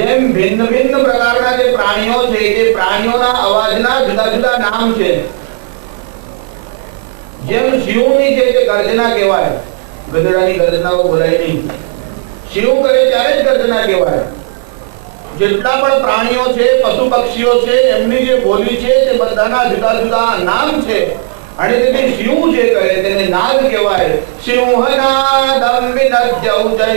જેમ ભિન્ન ભિન્ન પ્રકારના જે પ્રાણીઓ છે તે પ્રાણીઓના અવાજના જુદા જુદા નામ છે. જેમ શિવની જે ગર્જના કહેવાય, ગધેડાની ગર્જનાઓ બોલાય નહીં, શિવ કરે ત્યારે જ ગર્જના કહેવાય. જેટલા પણ પ્રાણીઓ છે, પશુ પક્ષીઓ છે, એમની જે બોલી છે તે બધાના જુદા જુદા નામ છે. અને તે શિવ જે કરે તેને નાદ કહેવાય. સિંહનાદમ વિનજ્યૌજય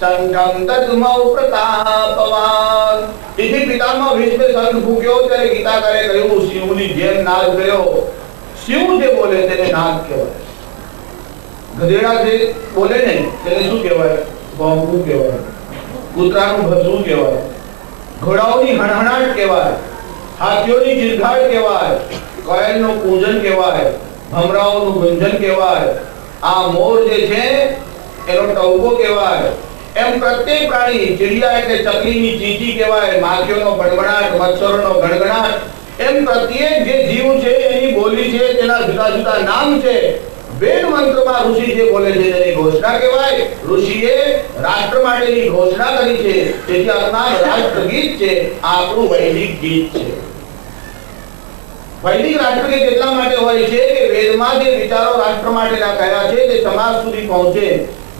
સંગમ તદ્મૌ પ્રતાપવાન. તેથી પિતામહ ભીષ્મે શંખ ફૂંક્યો ત્યારે ગીતા કરે કહ્યું શિવની જેમ નાદ કર્યો. શિવ જે બોલે તેને નાદ કહેવાય. ગધેડા જે બોલે ને તેને શું કહેવાય? ભોંકવું કહેવાય. કૂતરાનું ભસવું કહેવાય. ઘોડાઓની હણહણાટ કહેવાય. હાથીઓની ચીરઘાટ કહેવાય. કોયલનું કૂંજન કહેવાય. ભમરાઓનું ગુંજન કહેવાય. આ મોર જે છે એનો ટહુકો કહેવાય. એમ પ્રત્યેક પ્રાણી, ચીડિયા એટલે ચકલીની ચીચી કહેવાય, માખીઓનો બડબડાટ, મચ્છરોનો ગણગણાટ, એમ પ્રત્યેક જે જીવ છે એની બોલી છે, તેના જુદા જુદા નામ છે. વેદ મંત્રમાં ઋષિ જે બોલે છે તેની ઘોષણા કહેવાય. ઋષિએ રાષ્ટ્ર માટેની ઘોષણા કરી છે, તેથી આ નામ રાષ્ટ્રગીત છે. આપણું વૈદિક ગીત છે. વૈદિક રાષ્ટ્રગીત એટલા માટે હોય છે કે વેદમાં જે વિચારો રાષ્ટ્ર માટેના કહ્યા છે તે સમાજ સુધી પહોંચે.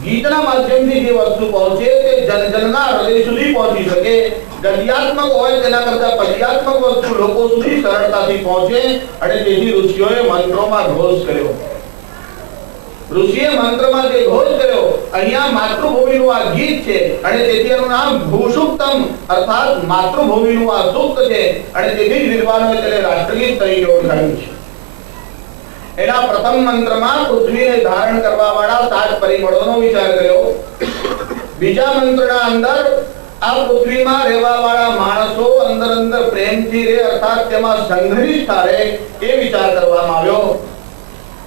ગીતના માધ્યમથી જે વસ્તુ પહોંચે તે જનજનના હૃદય સુધી પહોંચી શકે. ગદ્યાત્મક હોય તેના કરતા પદ્યાત્મક વસ્તુ લોકો સુધી સરળતાથી પહોંચે. અને તેથી ઋષિઓએ મંત્રોમાં ઘોષ કર્યો. ઋષિએ મંત્રમાં જે ઘોષ કર્યો, અહીંયા માતૃભૂમિનું આ ગીત છે અને તેથી એનું નામ ભૂસુક્તમ અર્થાત માતૃભૂમિનું આ સૂક્ત છે. અને તેથી જ વિદ્વાનોએ તેને રાષ્ટ્રગીત તરીકે ઓળખાયું છે. એના પ્રથમ મંત્રમાં પૃથ્વીને ધારણ કરવા વાળા 7 પરિબળોનો વિચાર કર્યો. બીજા મંત્રના અંદર આ પૃથ્વીમાં રહેવા વાળા માણસો અંદર અંદર પ્રેમથી રહે અર્થાત તેમાં સંઘનિષ્ઠા રહે એ વિચાર કરવામાં આવ્યો.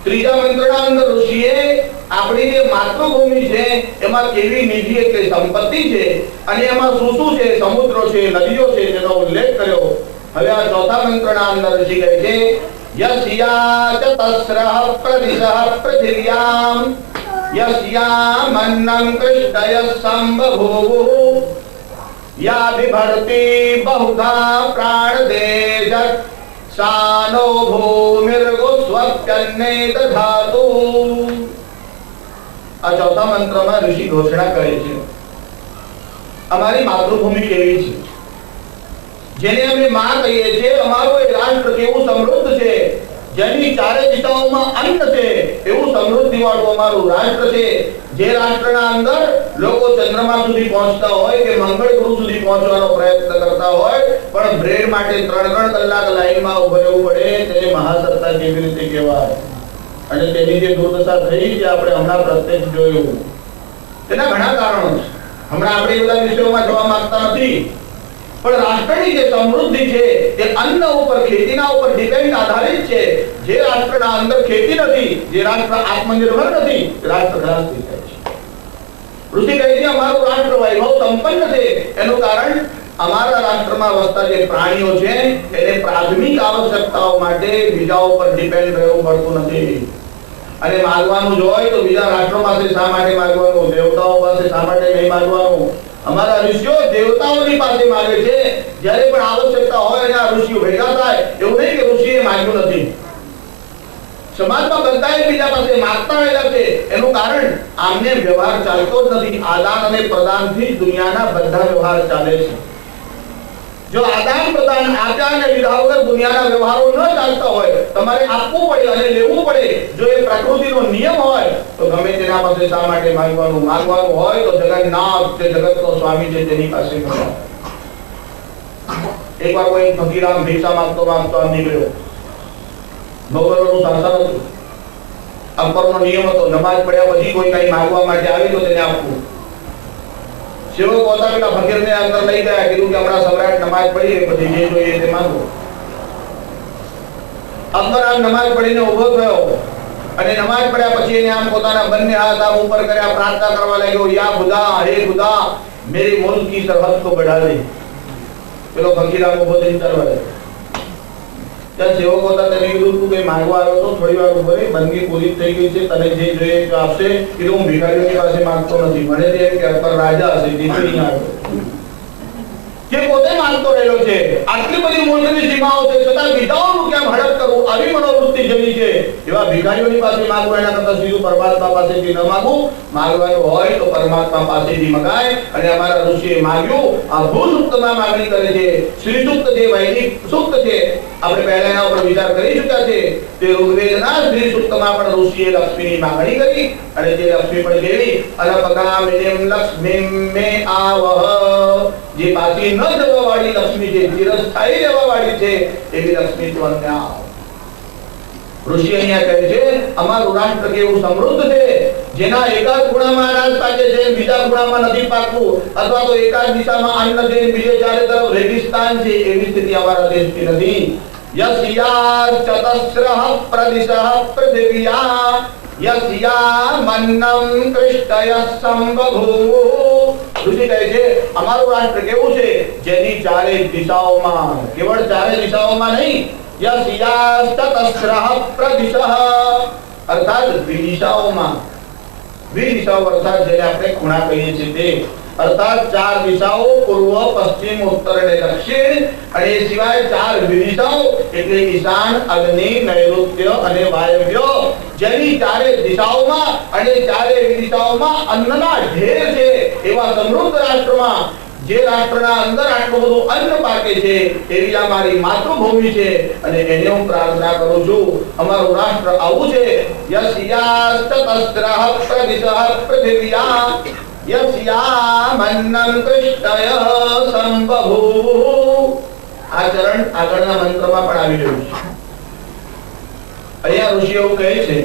ત્રીજા મંત્રના અંદર ઋષિએ આપણી જે માતૃભૂમિ છે એમાં કેવી નિધિ એટલે સંપત્તિ છે અને એમાં શું શું છે, સમુદ્રો છે, નદીઓ છે, તેનો ઉલ્લેખ કર્યો. હવે આ ચોથા મંત્રના અંદર ઋષિ કહે છે યસ્યા ચ તસ્રઃ પ્રદિશઃ પૃથિવ્યામ યસ્યામ અન્નં કૃષ્ણય સંબભૂવુઃ યા વિભર્તિ બહુધા પ્રાણદેજત સાનો ભૂમિર્ગોસ્વપ્યન્ને દધાતુ. આ ચોથા મંત્રમાં ઋષિ ઘોષણા કરે છે અમારી માતૃભૂમિ કેવી છે, જેને અમે માં કહીએ છીએ. અમારું એ રાષ્ટ્ર કેવું સમૃદ્ધ છે, જેની ચારે દિશાઓમાં અન્ન છે એવું સમૃદ્ધિ વાળું અમારું રાષ્ટ્ર છે. જે રાષ્ટ્રના અંદર લોકો ચંદ્રમા સુધી પહોંચતા હોય કે મંગળ ગ્રહ સુધી પહોંચવાનો પ્રયત્ન કરતા હોય પણ બ્રેડ માટે 3-3 કલાક લાઈનમાં ઉભા રહેવું પડે, તેને મહાસત્તા કેવી રીતે કહેવાય? અને તેની જે દુર્દશા થઈ છે આપણે હમણાં પ્રત્યક્ષ જોયું. તેના ઘણા કારણો છે, હમણાં આપણે એ બધા વિષયોમાં જવા માંગતા નથી. પણ રાષ્ટ્રની જે સમૃદ્ધિ છે તે અન્ન ઉપર, ખેતીના ઉપર ડિપેન્ડ આધારિત છે. જે રાષ્ટ્રના અંદર ખેતી નથી, જે રાષ્ટ્ર આત્મનિર્ભર નથી, રાષ્ટ્ર ખલાસ થઈ જાય છે. ઋષિ કહે છે અમારું રાષ્ટ્ર વૈભવ સંપન્ન છે. એનું કારણ અમારા રાષ્ટ્રમાં વસતા જે પ્રાણીઓ છે એને પ્રાથમિક આવશ્યકતાઓ માટે બીજા ઉપર ડિપેન્ડ રહેવું પડતું નથી. અને માંગવાનું જ હોય તો બીજા રાષ્ટ્રો પાસે શા માટે માંગવાનું? દેવતાઓ પાસે શા માટે નહીં માંગવાનું? અમારા ઋષિઓ દેવતાઓની પાસે માંગે છે. જ્યારે પણ આવશ્યકતા હોય અને આ ઋષિઓ ભેગા થાય, એવું નહીં કે ઋષિએ માંગ્યું નથી. સમાજમાં બધાએ બીજા પાસે માંગતા રહેલા છે. એનું કારણ આમને વ્યવહાર ચાલતો જ નથી. આદાન અને પ્રદાનથી જ દુનિયાના બધા વ્યવહાર ચાલે છે. જો આદાન પ્રદાન, આચાર અને વિધાન વગર દુનિયાના વ્યવહારો ન ચાલતા હોય, તમારે આપવું પડે અને લેવું પડે. જો એ પ્રકૃતિનો નિયમ હોય તો ગમે તેના પાસે શા માટે માંગવાનું? માંગવાનું હોય તો જગન્નાથ જે જગતનો સ્વામી છે તેની પાસે માંગો. એકવાર કોઈ ફકીરામ ભિક્ષા માંગતો આમ નીકળ્યો. મોગલોનું શાસન હતું, અકબરનો નિયમ હતો, નમાજ પડ્યા પછી કોઈ કઈ માંગવા માટે આવે તો તેને આપવું. સેવક પોતા પેલા ફકીરને અંદર લઈ ગયા, કીધું કે હમણાં સમ્રાટ નમાજ પડી ગઈ, પછી જે જોઈએ તે માંગો. અકબર આમ નમાજ પડીને ઉભો થયો અને નમાજ પડ્યા પછી એને આમ પોતાના બંને હાથ આમ ઉપર કર્યા, પ્રાર્થના કરવા લાગ્યો, યા ખુદા, હે ખુદા, મેરી મુલ્ક કી સરહદ કો बढ़ा दे. પેલો ફકીર આમ ઉભો થઈને ચાલવા લાગ્યો. ત્યાં સેવકો હતા તેને કીધું તું કઈ માંગવા આવ્યો તો થોડી વાર ઉભો રહી, બંદગી પૂરી થઈ ગઈ છે, તને જે જોઈએ તે આપશે. કીધું હું ભિખારીઓની પાસે માંગતો નથી, મને તે કે અકબર રાજા હશે, દીકરી ના આવ્યો. જે પોતે માનતો રહેલો છે, આટલી બધી મૂળની સીમાઓ છે છતાં બીજાઓનું કેમ હડપ કરવું, આવી મનોવૃત્તિ જેવી છે, એવા ભિખારીઓની પાસે માંગવું એના કરતા સીધું પરમાત્મા પાસેથી ન માંગવું. માંગવાનું હોય તો પરમાત્મા પાસેથી મંગાય. અને અમારા ઋષિએ માંગ્યું. આ ભૂ સૂક્તમાં માંગણી કરે છે. શ્રી સૂક્ત જે વૈદિક સૂક્ત છે, આપણે પહેલા એના ઉપર વિચાર કરી ચૂક્યા છે. તે ઋગ્વેદના શ્રી સૂક્તમાં પણ ઋષિએ લક્ષ્મીની માંગણી કરી. અને જે લક્ષ્મી પણ કેવી, અનપગામિનીમ લક્ષ્મીમ મે આવહ, જે પાછી ન જવા વાળી લક્ષ્મી છે, ચિરસ્થાયી રહેવા વાળી છે, એવી લક્ષ્મી તો અમને આવ. ઋષિ અહીંયા કહે છે અમારું રાષ્ટ્ર કેવું સમૃદ્ધ છે, જેના એકાદ ખૂણામાં અનાજ પાકે છે, બીજા ખૂણામાં નથી પાકતું, અથવા તો એકાદ દિશામાં અન્ન છે, બીજે ચારે તરફ રેગિસ્તાન છે, એવી સ્થિતિ અમારા દેશની નથી. યસ્યા ચતસ્રઃ પ્રદિશઃ પૃથિવ્યા યસ્યા મન્નમ કૃષ્ટય સંબભૂ. ઋષિ કહે છે અમારું રાષ્ટ્ર કેવું છે, જેની ચારે દિશાઓમાં, કેવળ ચારે દિશાઓમાં નહીં, યસ્યા ચતસ્રઃ પ્રદિશઃ અર્થાત દ્વિદિશાઓમાં, દ્વિદિશાઓ અર્થાત જેને આપણે ખૂણા કહીએ છીએ તે, અર્થાત ચાર દિશાઓ, પૂર્વ, પશ્ચિમ, ઉત્તર અને દક્ષિણ, અને એ સિવાય ચાર વિદિશાઓ એટલે ઈશાન, અગ્નિ, નૈઋત્ય અને વાયવ્ય, જેની ચારે દિશાઓમાં અને ચારે વિદિશાઓમાં અન્નના ઢેર છે, એવા સમૃદ્ધ રાષ્ટ્રમાં, જે રાષ્ટ્રના અંદર આટલું બધું અન્ન પાકે છે, એવી અમારી માતૃભૂમિ છે. અને એને હું પ્રાર્થના કરું છું અમારું રાષ્ટ્ર આવું છે. યસ્યા ચતસ્રઃ પ્રદિશઃ પૃથિવ્યા યસ્યા મન્નં કૃષ્ટય સંબભૂ. આ ચરણ આગળના મંત્રમાં પણ આવી રહ્યું છે. અહીંયા ઋષિ એવું કહે છે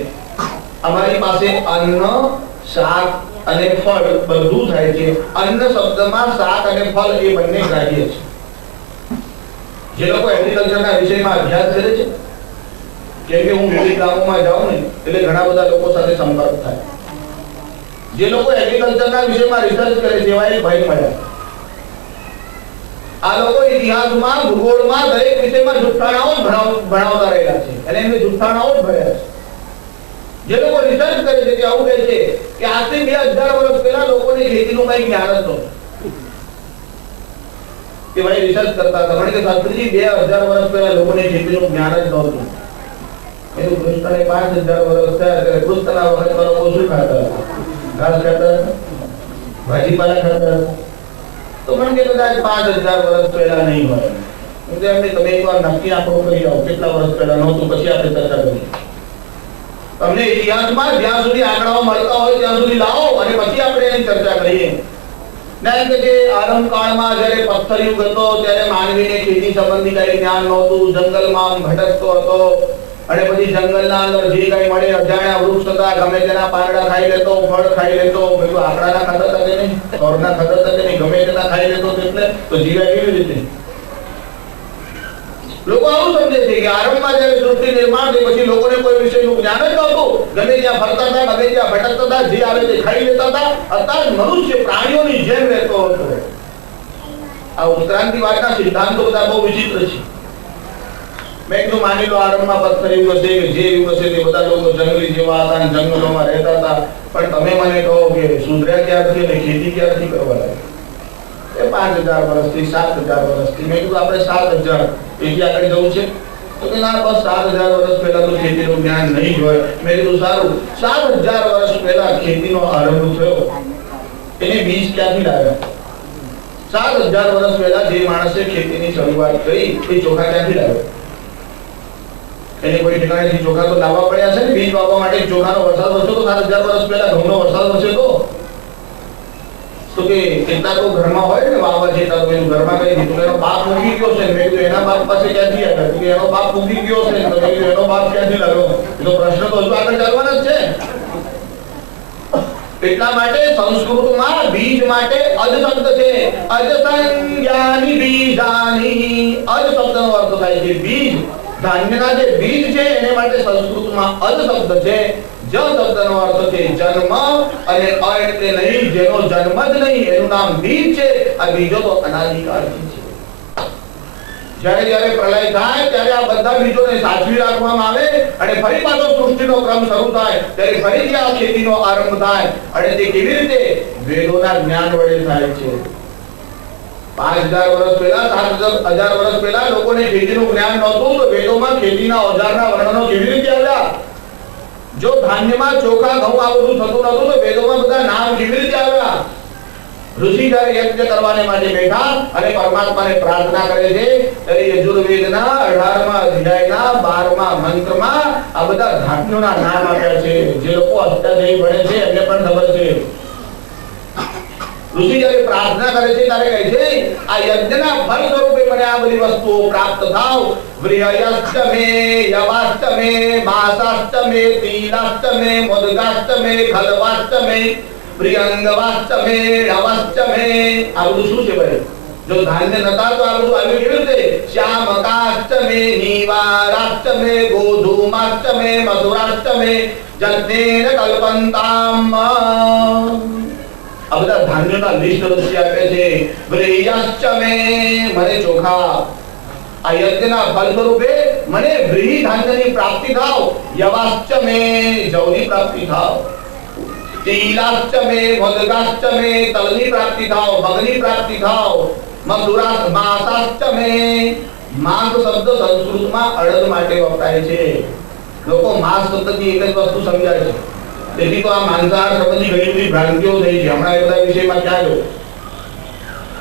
અમારી પાસે અન્ન, શાક અને ફળ બધું થાય છે. અન્ન શબ્દમાં શાક અને ફળ એ બંને ગ્રાહ્ય છે. જે લોકો એગ્રીકલ્ચરના વિષયમાં અભ્યાસ કરે છે, કેમ કે હું વિવિધ ગામોમાં જાઉં ને એટલે ઘણા બધા લોકો સાથે સંપર્ક થાય. જે લોકો એગ્રીકલ્ચરના વિષયમાં રિસર્ચ કરે છે એવા એક ભાઈ મળ્યા. આ લોકો ઇતિહાસમાં, ભૂગોળમાં દરેક વિષયમાં જુઠ્ઠાણાઓ ભણાવતા રહેલા છે, અને એમને જુઠ્ઠાણાઓ જ ભર્યા છે. જે લોકો રિસર્ચ કરે છે તે આવું કહે છે કે આજથી 2000 વર્ષ પહેલા લોકોને ખેતીનું કઈ જ્ઞાન જ નહોતું. કે ભાઈ રિસર્ચ કરતા હતા, કારણ કે શાસ્ત્રીજી 2000 વર્ષ પહેલા લોકોને ખેતીનું જ્ઞાન જ નહોતું. એવું કૃષ્ણને 5000 વર્ષ થયા ત્યારે કૃષ્ણના વખતમાં લોકો શું ખાતા હતા? ઘાસ ખાતા હતા, ભાજીપાલા ખાતા હતા. તો મને કે કદાચ 5000 વર્ષ પહેલા નહીં હોય. હું તો એમને તમે એકવાર નક્કી આંકડો કરી જાઓ કેટલા વર્ષ પહેલા નહોતું, પછી આપણે ચર્ચા કરીએ. તમને ઇતિહાસમાં જ્યાં સુધી આંકડાઓ મળતા હોય ત્યાં સુધી લાવો અને પછી આપણે એની ચર્ચા કરીએ. નહીં કે જે આરંભ કાળમાં જ્યારે પથ્થરયુગ હતો ત્યારે માનવીને ખેતી સંબંધી કઈ જ્ઞાન નહોતું, જંગલમાં ભટકતો હતો, અને પછી જંગલના અંદર જે કઈ મળે અજાણ્યા વૃક્ષ હતા, ગમે તેના પાંદડા ખાઈ લેતો, ફળ ખાઈ લેતો. બધું આંકડાના ખાતા હતા કે નહીં, ખોરના ખાતા હતા કે નહીં, ગમે તેના ખાઈ લેતો, એટલે તો જીવાય કેવી રીતે? લોકો આવું સમજે છે કે આરંભમાં જ્યારે સૃષ્ટિ નિર્માણ થઈ પછી લોકોને કોઈ વિષયનું જ્ઞાન જ નહોતું, ગમે ત્યાં ફરતા હતા, ગમે ત્યાં ભટકતા હતા, જે આવે તે ખાઈ લેતા હતા. અત્યારે મનુષ્ય પ્રાણીઓની જેમ રહેતો હતો. આ ઉત્ક્રાંતિવાદના સિદ્ધાંતો બધા બહુ વિચિત્ર છે. મેં કીધું માની લો આરંભમાં પથ્થર યુગ હશે કે જે યુગ હશે તે બધા લોકો જંગલી જેવા હતા અને જંગલોમાં રહેતા હતા. પણ તમે મને કહો કે સુધર્યા ક્યારથી અને ખેતી ક્યારથી કરવા લાગ્યા? એ 5000 વર્ષથી, 7000 વર્ષથી. મેં કીધું આપણે 7000 એથી આગળ જવું છે? તો કે ના, બસ 7000 વર્ષ પહેલા તો ખેતીનું જ્ઞાન નહીં જ હોય. મેં કીધું સારું, 7000 વર્ષ પહેલા ખેતીનો આરંભ થયો, એને બીજ ક્યાંથી લાવ્યા? 7000 વર્ષ પહેલા જે માણસે ખેતીની શરૂઆત કરી એ ચોખા ક્યાંથી લાવ્યો? એને કોઈ ઠેકાણેથી ચોખા તો લાવવા પડ્યા છે ને. બીજ વાવવા માટે ચોખાનો વરસાદ વરસ્યો તો 7000 વર્ષ પહેલા, ઘઉંનો વરસાદ વરસ્યો તો કે કેટલા તો ઘરમાં હોય ને વાવવા જેતા, તો એનું ઘરમાં કઈ દીધું એનો બાપ મૂકી ગયો છે. મેં કીધું એના બાપ પાસે ક્યાંથી આવ્યા? તો કે એનો બાપ મૂકી ગયો છે. તો મેં કીધું એનો બાપ ક્યાંથી લાવ્યો? એનો પ્રશ્ન તો હજુ આગળ ચાલવાનો જ છે. એટલા માટે સંસ્કૃતમાં બીજ માટે અજ શબ્દ છે. અજસંજ્ઞાની બીજાની. અજ શબ્દનો અર્થ થાય છે બીજ. ધાન્યના જે બીજ છે એને માટે સંસ્કૃતમાં અજ શબ્દ છે. જ શબ્દનો અર્થ છે જન્મ, અને અ એટલે નહીં, જેનો જન્મ જ નહીં એનું નામ બીજ છે. આ બીજો તો અનાદિકાળથી છે. જ્યારે જ્યારે પ્રલય થાય ત્યારે આ બધા બીજોને સાચવી રાખવામાં આવે અને ફરી પાછો સૃષ્ટિનો ક્રમ શરૂ થાય ત્યારે ફરીથી આ ખેતીનો આરંભ થાય. અને તે કેવી રીતે? વેદોના જ્ઞાન વડે થાય છે. 5000 વર્ષ પહેલા 7000 વર્ષ પહેલા લોકોને ખેતીનું જ્ઞાન નહોતું તો વેદોમાં ખેતીના ઓજારના વર્ણનો કેવી રીતે આવ્યા? જો ધાન્યમાં ચોખા ઘઉં આ બધું થતું નહોતું તો વેદોમાં બધા નામ કેવી રીતે આવ્યા? ઋષિ જ્યારે યજ્ઞ કરવાને માટે બેઠા અને પરમાત્માને પ્રાર્થના કરે છે ત્યારે યજુર્વેદના 18મા અધ્યાયના 12મા મંત્રમાં આ બધા ધાન્યોના નામ આપ્યા છે. જે લોકો અષ્ટાધ્યાયી ભણે છે એમને પણ ખબર છે. ઋષિ જ્યારે પ્રાર્થના કરે છે ત્યારે કહે છે આ યજ્ઞના ફળ સ્વરૂપે મને આ બધી વસ્તુઓ પ્રાપ્ત થાવ. વ્રિહયસ્તમે યવાસ્તમે માસાસ્તમે તીલાસ્તમે મોદગાસ્તમે ખલવાસ્તમે પ્રિયંગવાસ્તમે અવાસ્તમે. આ બધું શું છે ભાઈ? જો ધાન્ય નતા તો આ બધું આવ્યું કેવી રીતે? શ્યામકાસ્તમે નીવારાસ્તમે ગોધૂમાસ્તમે મધુરાસ્તમે જન્નેન કલ્પંતામ. આ બધા ધાન્યોના લિસ્ટ રચી આપે છે. વ્રિહયસ્તમે મને ચોખા, આ યજ્ઞના ફળ સ્વરૂપે મને વ્રીહી ધાન્યની પ્રાપ્તિ થાવ. યવાસ્તમે જવની પ્રાપ્તિ થાવ. તીલાસ્તમે મોદગાસ્તમે તલની પ્રાપ્તિ થાવ, મગની પ્રાપ્તિ થાવ. માસાસ્તમે માસ શબ્દ સંસ્કૃતમાં અડદ માટે વપરાય છે. લોકો માસ શબ્દથી એક જ વસ્તુ સમજાય છે. તેથી તો આ માંસાહાર સંબંધી ઘણી બધી ભ્રાંતિઓ થઈ છે. હમણાં એ બધા વિષયમાં ક્યાં જો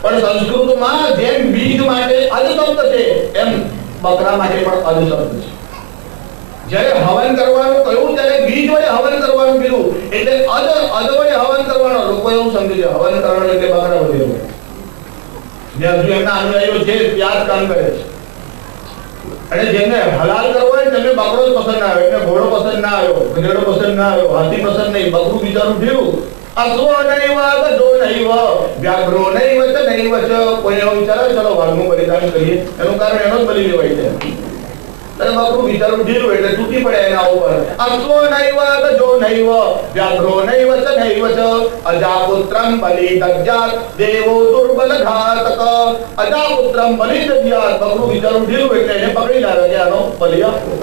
પણ સંસ્કૃતમાં જેમ બીજ માટે અદ શબ્દ છે એમ બકરા માટે પણ અદ શબ્દ છે. જ્યારે હવન કરવાનું કહ્યું ત્યારે બીજ વડે હવન કરવાનું કીધું એટલે અદ વડે હવન કરવાનો. લોકો એવું સમજે છે હવન કરવાનું એટલે બકરા વડે. જ્યાં સુધી એમના અનુયાયીઓ છે ત્યાં જ કામ કરે છે. અને જેમને હલાલ કરવો હોય તેમને બકરો જ પસંદ ના આવ્યો, એમને ઘોડો પસંદ ના આવ્યો, ગધેડો પસંદ ના આવ્યો, હાથી પસંદ નહીં, બકરું બિચારું થયું. અશ્વો નૈવ ગજો નૈવ વ્યાઘ્રો નૈવ ચ નૈવ ચ. કોઈ એવો વિચારે ચલો વાઘનું બલિદાન કરીએ, એનું કારણ એનો જ બલી લેવાય છે. અને બકરું બિચારું ઢીલું એટલે તૂટી પડે એના ઉપર. અશ્વો નૈવ ગજો નૈવ વ્યાઘ્રો નૈવ ચ નૈવ ચ અજાપુત્રં બલિદજ્જાત દેવો દુર્બલ ઘાતક. અજાપુત્રં બલિદજ્જાત, બકરું બિચારું ઢીલું એટલે એને પકડી લાવે કે આનો બલિ આપો.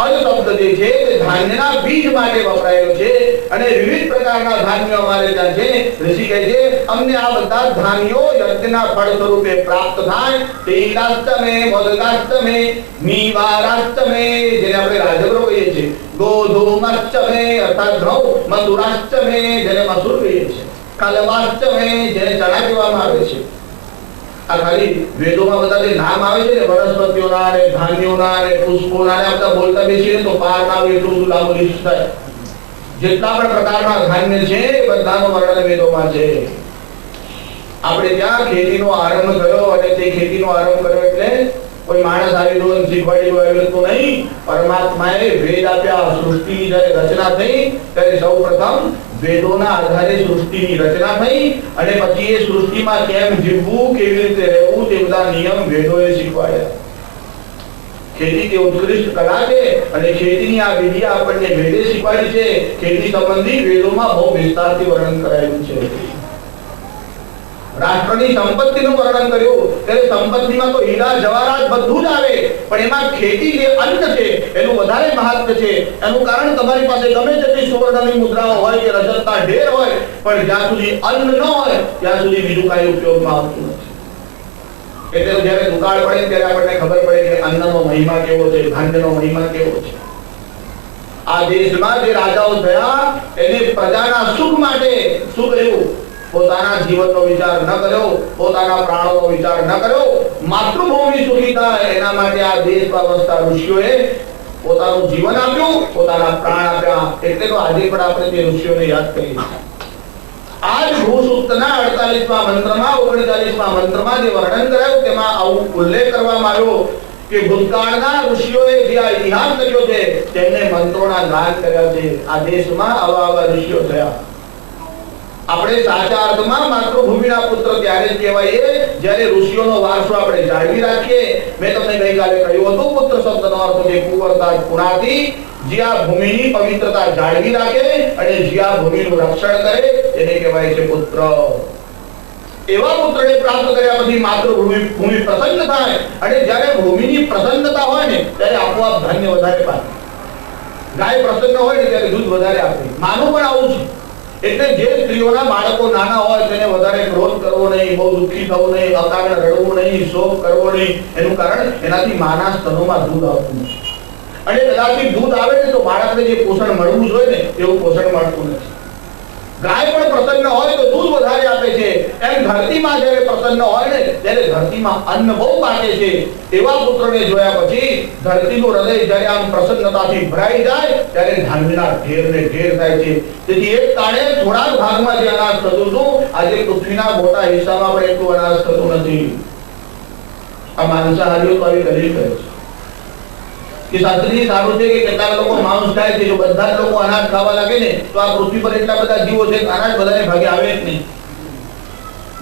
અદ શબ્દ જે છે તે ધાન્યના બીજ માટે વપરાયેલો છે અને વિવિધ પ્રકારના ધાન્યો અમારે ત્યાં છે. ઋષિ કહે છે અમને આ બધા ધાન્યો યજ્ઞના ફળ સ્વરૂપે પ્રાપ્ત થાય. તીલાસ્તમે મોદગાસ્તમે નીવારાસ્તમે જેને આપણે રાજગરો કહીએ છીએ, ગોધૂમાસ્તમે અર્થાત ઘઉં, મધુરાસ્તમે જેને મસૂર કહીએ છીએ, કલવાસ્તમે જેને ચણા કહેવામાં આવે છે. આ ખાલી વેદોમાં બધા જે નામ આવે છે ને વનસ્પતિઓના અને ધાન્યોના અને પુષ્પોના ને બધા બોલતા બેસીને તો પાર ના આવે એટલું બધું લાંબુ લિસ્ટ થાય. જેટલા પણ પ્રકારના ધાન્ય છે એ બધાનો વર્ણન વેદોમાં છે. આપણે ત્યાં ખેતીનો આરંભ કર્યો અને તે ખેતીનો આરંભ કર્યો એટલે કોઈ માણસ આવી રોજ શીખવાડી આવ્યો તો નહીં. પરમાત્માએ વેદ આપ્યા. સૃષ્ટિની જ્યારે રચના થઈ ત્યારે સૌપ્રથમ વેદોના આધારે સૃષ્ટિની રચના થઈ અને પછી એ સૃષ્ટિમાં કેમ જીવવું, કેવી રીતે રહેવું તે બધા નિયમ વેદોએ શીખવાડ્યા. ખેતી તે ઉત્કૃષ્ટ કલા છે અને ખેતીની આ વિધિ આપણને વેદે શીખવાડી છે. ખેતી સંબંધી વેદોમાં બહુ વિસ્તારથી વર્ણન કરાયેલું છે. રાષ્ટ્રની સંપત્તિનું વર્ણન કર્યું ત્યારે સંપત્તિમાં તો હીરા જવાહરાત બધું જ આવે પણ એમાં ખેતી જે અન્ન છે એનું વધારે મહત્વ છે. એનું કારણ તમારી પાસે ગમે તેટલી સુવર્ણની મુદ્રાઓ હોય કે રજતના ઢેર હોય પણ જ્યાં સુધી અન્ન ન હોય ત્યાં સુધી બીજું કાંઈ ઉપયોગમાં આવતું નથી. એટલે તો જ્યારે દુકાળ પડે ત્યારે આપણને ખબર પડે કે અન્નનો મહિમા કેવો છે, ધાન્યનો મહિમા કેવો છે. આ દેશમાં જે રાજાઓ થયા એને પ્રજાના સુખ માટે શું કર્યું? પોતાના જીવનનો વિચાર ન કર્યો, પોતાના પ્રાણોનો વિચાર ન કર્યો. માતૃભૂમિ સુખી થાય એના માટે આ દેશમાં વસતા ઋષિઓએ પોતાનું જીવન આપ્યું, પોતાના પ્રાણ આપ્યા. એટલે તો આજે પણ આપણે તે ઋષિઓને યાદ કરીએ. આજ ભૂસૂક્તના 48મા મંત્રમાં 39મા મંત્રમાં જે વર્ણન કરાયું તેમાં આવું ઉલ્લેખ કરવામાં આવ્યો કે ભૂતકાળના ઋષિઓએ જે આ ઇતિહાસ લખ્યો છે તેમને મંત્રોના ગાન કર્યા છે. આ દેશમાં આવા ઋષિઓ થયા. આપણે સાચા અર્થમાં માતૃભૂમિના પુત્ર ત્યારે જ કહેવાય જ્યારે ઋષિઓનો વારસો આપણે જાળવી રાખીએ. મેં તમને ગઈકાલે કહ્યું હતું પુત્ર શબ્દનો અર્થ છે કુંવરતા પુણાતી. જે આ ભૂમિની પવિત્રતા જાળવી રાખે અને જે આ ભૂમિનું રક્ષણ કરે તેને કહેવાય છે પુત્ર. એવા પુત્રને પ્રાપ્ત કર્યા પછી માતૃભૂમિ પ્રસન્ન થાય અને જ્યારે ભૂમિની પ્રસન્નતા હોય ને ત્યારે આપોઆપ ધાન્ય વધારે પાકે. ગાય પ્રસન્ન હોય ને ત્યારે દૂધ વધારે આપે. માનું પણ આવું છે. એટલે જે સ્ત્રીઓના બાળકો નાના હોય તેને વધારે ક્રોધ કરવો નહીં, બહુ દુઃખી થવું નહીં, અકારણ રડવું નહીં, શોક કરવો નહીં. એનું કારણ એનાથી માના સ્તનોમાં દૂધ આવતું નથી. અને કદાચ દૂધ આવે ને તો બાળકને જે પોષણ મળવું જોઈએ ને એવું પોષણ મળતું નથી. ગાય પણ પ્રસન્ન હોય તો દૂધ વધારે આપે છે. એમ ધરતીમાં જ્યારે પ્રસન્ન હોય ને ત્યારે ધરતીમાં અન્ન બહુ પાકે છે. એવા પુત્રને જોયા પછી ધરતીનું હૃદય જ્યારે આમ પ્રસન્નતાથી ભરાઈ જાય ત્યારે ધાન્યના ઢેર ને ઢેર થાય છે. તેથી એક તાણે થોડા ભાગમાં જે અનાજ થતું હતું આજે પૃથ્વીના મોટા હિસ્સામાં પણ એટલું અનાજ થતું નથી. આ માંસાહારીઓ તો આવી દલીલ કરે છે કે શાસ્ત્રીજી સારું છે કે કેટલાક લોકો માંસ ખાય છે. જો બધા જ લોકો અનાજ ખાવા લાગે ને તો આ પૃથ્વી પર એટલા બધા જીવો છે કે અનાજ બધાને ભાગે આવે જ નહીં.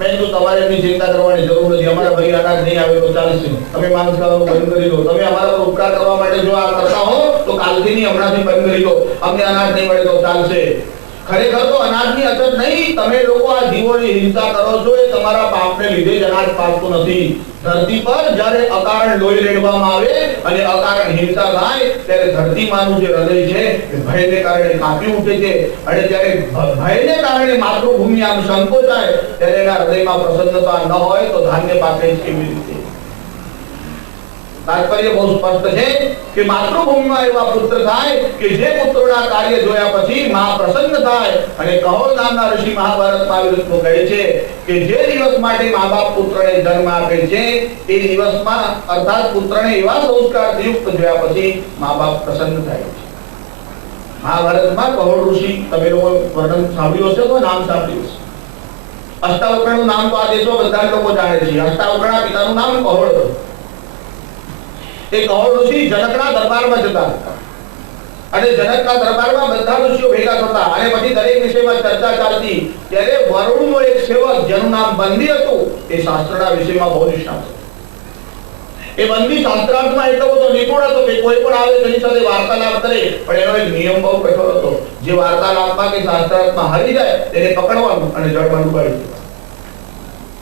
મેં કીધું તમારે એની ચિંતા કરવાની જરૂર નથી. અમારા ભાઈ અનાજ નહીં આવે તો ચાલશે, તમે માંસ ખાવાનું બંધ કરી દો. તમે અમારા પર ઉપકાર કરવા માટે જો આ કરતા હો તો કાલથી નહીં હમણાંથી બંધ કરી દો. અમને અનાજ નહીં મળે તો ચાલશે. ખરેખર તો અનાજની અછત નહીં, તમે લોકો આ જીવોની હિંસા કરો છો એ તમારા પાપને લીધે જ અનાજ પાકતું નથી. ધરતી પર જ્યારે અકારણ લોહી રેડવામાં આવે અને અકારણ હિંસા થાય ત્યારે ધરતીમાંનું જે હૃદય છે એ ભયને કારણે કાપી ઉઠે છે. અને જ્યારે ભયને કારણે માતૃભૂમિ આમ સંકોચાય ત્યારે એના હૃદયમાં પ્રસન્નતા ન હોય તો ધાન્ય પાકે જ કેવી રીતે? તાત્પર્ય બહુ સ્પષ્ટ છે કે માતૃભૂમિમાં એવા પુત્ર થાય કે જે પુત્રોના કાર્ય જોયા પછી માં પ્રસન્ન થાય. અને કહોલ નામના ઋષિ મહાભારતમાં આવી રીતનું કહે છે કે જે દિવસ માટે મા-બાપ પુત્રને જન્મ આપે છે એ દિવસમાં અર્થાત પુત્રને એવા સંસ્કાર યુક્ત જોયા પછી મા-બાપ પ્રસન્ન થાય છે. મહાભારતમાં કહોલ ઋષિ તમે લોકો વર્ણન સાંભળ્યું હશે તો નામ સાંભળ્યું હશે. અષ્ટાવક્રનું નામ તો આ દેશમાં બધા લોકો જાણે છે. અષ્ટાવક્રના પિતાનું નામ કહોલ હતું. એ કહોલ ઋષિ જનકના દરબારમાં જતા હતા અને જનકના દરબારમાં બધા ઋષિઓ ભેગા થતા અને પછી દરેક વિષયમાં ચર્ચા ચાલતી. ત્યારે વરુણનો એક સેવક જેનું નામ બંદી હતું એ શાસ્ત્રના વિષયમાં બહુ નિષ્ણાત હતો. એ બંદી શાસ્ત્રાર્થમાં એટલો બધો નિપુણ હતો કે કોઈ પણ આવે તેની સાથે વાર્તાલાપ કરે, પણ એનો એક નિયમ બહુ કઠોર હતો. જે વાર્તાલાપમાં કે શાસ્ત્રાર્થમાં હારી જાય તેને પકડવાનું અને જળમાં ડૂબાડી દેવાનું.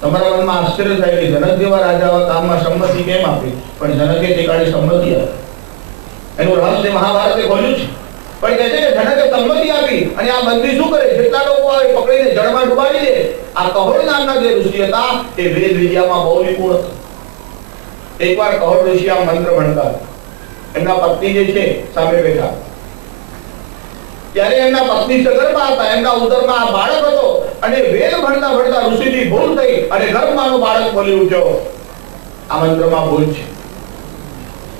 તમારા મનમાં આશ્ચર્ય થાય કે જનક જેવા રાજા કામમાં સંમતિ કેમ આપી? પણ જનકે તે કાળે સંમતિ આપી. એનું રહસ્ય મહાભારતે ખોલ્યું છે. પણ કહે છે કે જનકે સંમતિ આપી અને આ બંદી શું કરે? જેટલા લોકો આવે પકડીને જળમાં ડૂબાડી દે. આ કહોલ નામના જે ઋષિ હતા એ વેદ વિદ્યામાં બહુ નિપુણ હતા. એકવાર કહોલ ઋષિ આ મંત્ર ભણતા, એમના પત્ની જે છે સામે બેઠા. ત્યારે એમના પત્ની સગર્ભા હતા, એમના ઉદરમાં આ બાળક હતો અને વેદ ભણતા ભણતા ઋષિની ભૂલ થઈ અને ગર્ભમાંનો બાળક બોલી ઉઠ્યો. આ મંત્રમાં ભૂલ છે.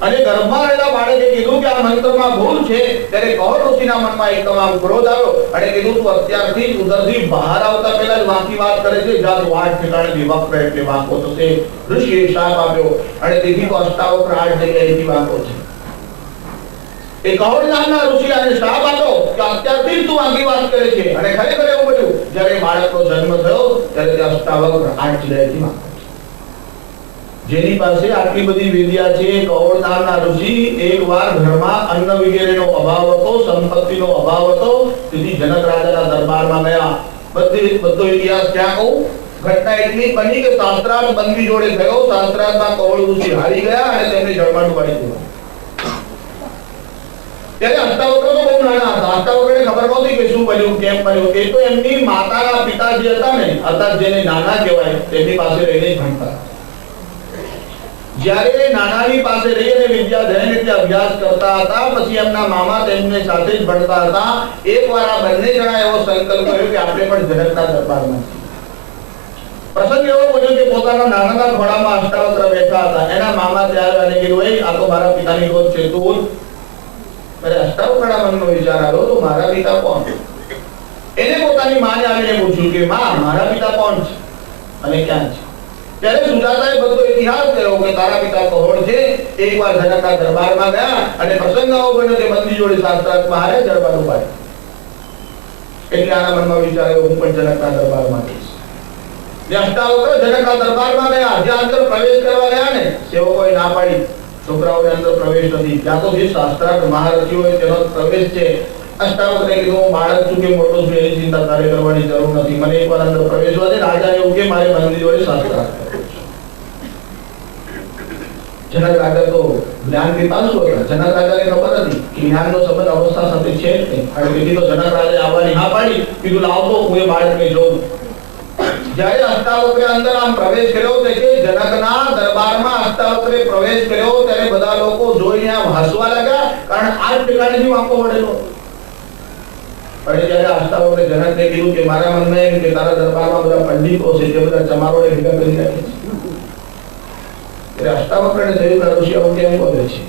અને ગર્ભમાં રહેલા બાળકે કીધું કે આ મંત્રમાં ભૂલ છે. ત્યારે કહોલ ઋષિના મનમાં એકદમ આમ ક્રોધ આવ્યો અને કીધું તું અત્યારથી ઉદરથી બહાર આવતા પહેલા જ વાંકી વાત કરે છે. જા તું 8 ઠેકાણે વિવક્ર એટલે વાંકો થશે. ઋષિએ શાપ આપ્યો અને તેથી તો અષ્ટાવક્ર 8 જગ્યાએથી વાંકો છે. એ કહોલ નામના ઋષિ આને શાપ આપ્યો કે અત્યારથી તું આખી વાત કરે છે. અને ખરેખર એવું બન્યું. જ્યારે બાળકનો જન્મ થયો ત્યારે તે અષ્ટાવક્ર 8 જગ્યાએથી વાંકો. જેની પાસે આટલી બધી વિદ્યા છે કહોલ નામના ઋષિ એકવાર ઘરમાં અન્ન વગેરેનો અભાવ હતો, સંપત્તિનો અભાવ હતો. તેથી જનક રાજાના દરબારમાં ગયા. બધો ઇતિહાસ ક્યાં કહું? ઘટના એટલી બની કે શાસ્ત્રાર્થ બંદી જોડે થયો. શાસ્ત્રાર્થમાં કહોલ ઋષિ હારી ગયા અને તેમને જળમાં ડૂબાડી દીધા. ત્યારે અષ્ટાવક્ર તો બહુ નાના હતા. અષ્ટાવક્રને ખબર નહોતી કે શું બન્યું, કેમ બન્યું. એ તો એમની માતાના પિતા જે હતા ને, અર્થાત જેને નાના કહેવાય, તેમની પાસે રહીને જ ભણતા. જ્યારે નાનાની પાસે રહી અને વિદ્યા ધૈર્ય રીતે અભ્યાસ કરતા હતા, પછી એમના મામા તેમને સાથે જ ભણતા હતા. એકવાર આ બંને જણા એવો સંકલ્પ કર્યો કે આપણે પણ જનકના દરબારમાં છીએ. પ્રસંગ એવો બન્યો કે પોતાના નાનાના ખોળામાં અષ્ટાવક્ર બેઠા હતા. એના મામા ત્યારે અને કીધું, "એ આ તો મારા પિતાની ગોદ છે, તું." અરે અષ્ટાવક્રના મનમાં વિચાર આવ્યો, તો મારા પિતા કોણ? એને પોતાની માને આવીને પૂછ્યું કે માં, મારા પિતા કોણ છે અને ક્યાં છે? ત્યારે સુજાતાએ બધો ઇતિહાસ કહ્યો કે તારા પિતા કહોલ છે. એકવાર જનકના દરબારમાં ગયા અને પ્રસંગ આવો બન્યો કે મંદી જોડે શાસ્ત્રાર્થમાં હારે દરબાર ઉપાડ્યો. એટલે આના મનમાં વિચાર આવ્યો, હું પણ જનકના દરબારમાં જઈશ. અષ્ટાવક્ર જનકના દરબારમાં ગયા. જ્યાં અંદર પ્રવેશ કરવા ગયા ને, સેવકોએ ના પાડી. છોકરાઓને અંદર પ્રવેશ નથી. ત્યાં તો જે શાસ્ત્રાર્થ મહારથીઓ હોય તેનો પ્રવેશ છે. અષ્ટાવક્રએ કીધું, હું બાળક છું કે મોટો છું એની ચિંતા તારે કરવાની જરૂર નથી. મને એકવાર અંદર પ્રવેશવા દે. રાજા એવું કે મારે મંદિર જોડે શાસ્ત્રાર્થ કરવો છે. જનક રાજા તો જ્ઞાન પીપાસુ હતા. જનક રાજાને ખબર હતી કે જ્ઞાનનો સંબંધ અવસ્થા સાથે છે જ નહીં. અને તેથી તો જનક રાજાએ આવવાની હા પાડી, કીધું લાવતો હું એ બાળકને જોઉં. જ્યારે અષ્ટાવક્રે અંદર આમ પ્રવેશ કર્યો તે કે જનકના દરબારમાં અષ્ટાવક્રે પ્રવેશ કર્યો ત્યારે બધા લોકો જોઈને આમ હસવા લાગ્યા, કારણ આ જ ઠેકાણેથી વાંકો વળેલો. અને જ્યારે અષ્ટાવક્રે જનકને કીધું કે મારા મનમાં એમ કે તારા દરબારમાં બધા પંડિતો છે જે બધા ચમારોને ભેગા કરી રાખે છે. એટલે અષ્ટાવક્રને થયું કે ઋષિ આવું કેમ બોલે છે.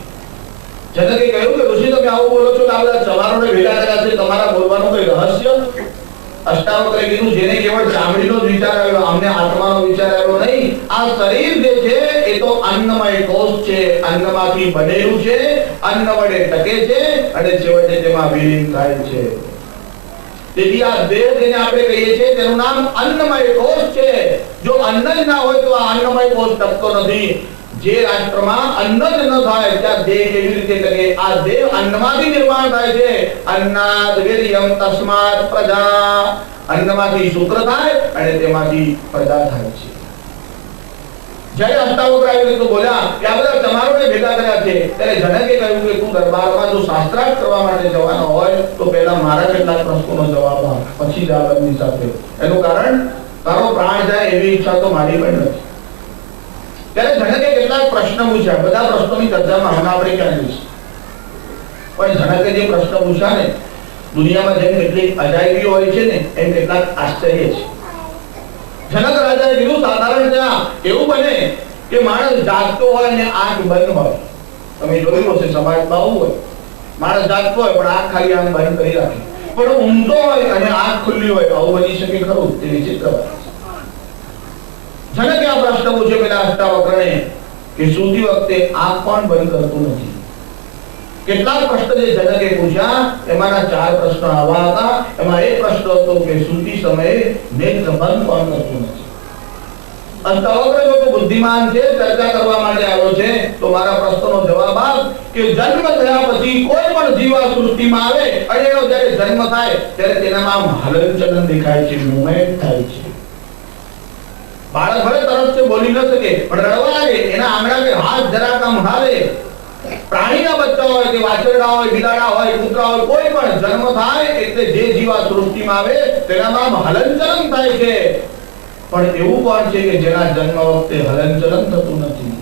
જનકે કહ્યું કે ઋષિ તમે આવું બોલો છો, આ બધા ચમારોને ભેગા કર્યા છે, તમારા બોલવાનું કોઈ રહસ્ય? અષ્ટાવક્રે કીધું જેને કેવળ ચામડીનો જ વિચાર આવ્યો, અમને આત્માનો વિચાર આવ્યો નહીં. આ શરીર જે છે એ તો અન્નમય કોષ છે, અન્નમાંથી બનેલું છે, અન્ન વડે ટકે છે અને છેવટે તેમાં વિલીન થાય છે. તેથી આ દેહ જેને આપણે કહીએ છીએ તેનું નામ અન્નમય કોષ છે. જો અન્ન જ ના હોય તો આ અન્નમય કોષ ટકતો નથી. જે રાષ્ટ્રમાં અન્ન જ ન થાય ત્યાં દેહ કેવી રીતે ટકે? આ દેહ અન્નમાંથી નિર્માણ થાય છે. અન્નાદ વીર્યમ તસ્માત પ્રજા. અન્નમાંથી શુક્ર થાય અને તેમાંથી પ્રજા થાય છે. જ્યારે અષ્ટાવક્ર આવી રીતે બોલ્યા કે આ બધા તમારોને ભેગા કર્યા છે, ત્યારે જનકે કહ્યું કે તું દરબારમાં જો શાસ્ત્રાર્થ કરવા માટે જવાનો હોય તો પહેલા મારા કેટલાક પ્રશ્નોનો જવાબ આપ, પછી જ આ બંને સાથે. એનું કારણ તારો પ્રાણ જાય એવી ઈચ્છા તો મારી પણ નથી. ત્યારે જનકે કેટલાક પ્રશ્ન પૂછ્યા. બધા પ્રશ્નોની ચર્ચામાં હમણાં આપણે ક્યાં જઈશું, પણ જનકે જે પ્રશ્ન પૂછ્યા ને, દુનિયામાં જેમ કેટલીક અજાયબીઓ હોય છે ને એમ કેટલાક આશ્ચર્ય છે. જનક રાજાએ કીધું સાધારણ ત્યાં એવું બને કે માણસ જાગતો હોય અને આંખ બંધ હોય. તમે જોયું હશે સમાજમાં આવું હોય, માણસ જાગતો હોય પણ આંખ ખાલી આમ બંધ કરી રાખે, પણ ઊંઘતો હોય અને આંખ ખુલ્લી હોય. આવું બની શકે ખરું? તે વિચિત્ર વાત. જનકે આ પ્રશ્ન પૂછ્યો પેલા અષ્ટાવક્રને કે સૂતી વખતે આંખ પણ બંધ કરતું નથી. કેટલાક પ્રશ્ન જે જનકે પૂછ્યા એમાંના 4 પ્રશ્ન આવા હતા. એમાં એક પ્રશ્ન હતો કે સૂતી સમયે નેત્ર બંધ પણ કરતું નથી. અષ્ટાવક્ર જો બુદ્ધિમાન છે, ચર્ચા કરવા માટે આવ્યો છે, તો મારા પ્રશ્નનો જવાબ આપ કે જન્મ થયા પછી કોઈ પણ જીવ આ સૃષ્ટિમાં આવે અને એનો જ્યારે જન્મ થાય ત્યારે તેનામાં હલનચલન દેખાય છે, મૂવમેન્ટ થાય છે. બાળક ભલે તરત છે બોલી ન શકે પણ રડવા લાગે, એના આંગળા કે હાથ જરાક આમ હાલે. પ્રાણીના બચ્ચા હોય કે વાછરડા હોય, બિલાડા હોય, કૂતરા હોય, કોઈ પણ જન્મ થાય એટલે જે જીવ આ સૃષ્ટિમાં આવે તેનામાં હલનચલન થાય છે. પણ એવું કોણ છે કે જેના જન્મ વખતે હલનચલન થતું નથી?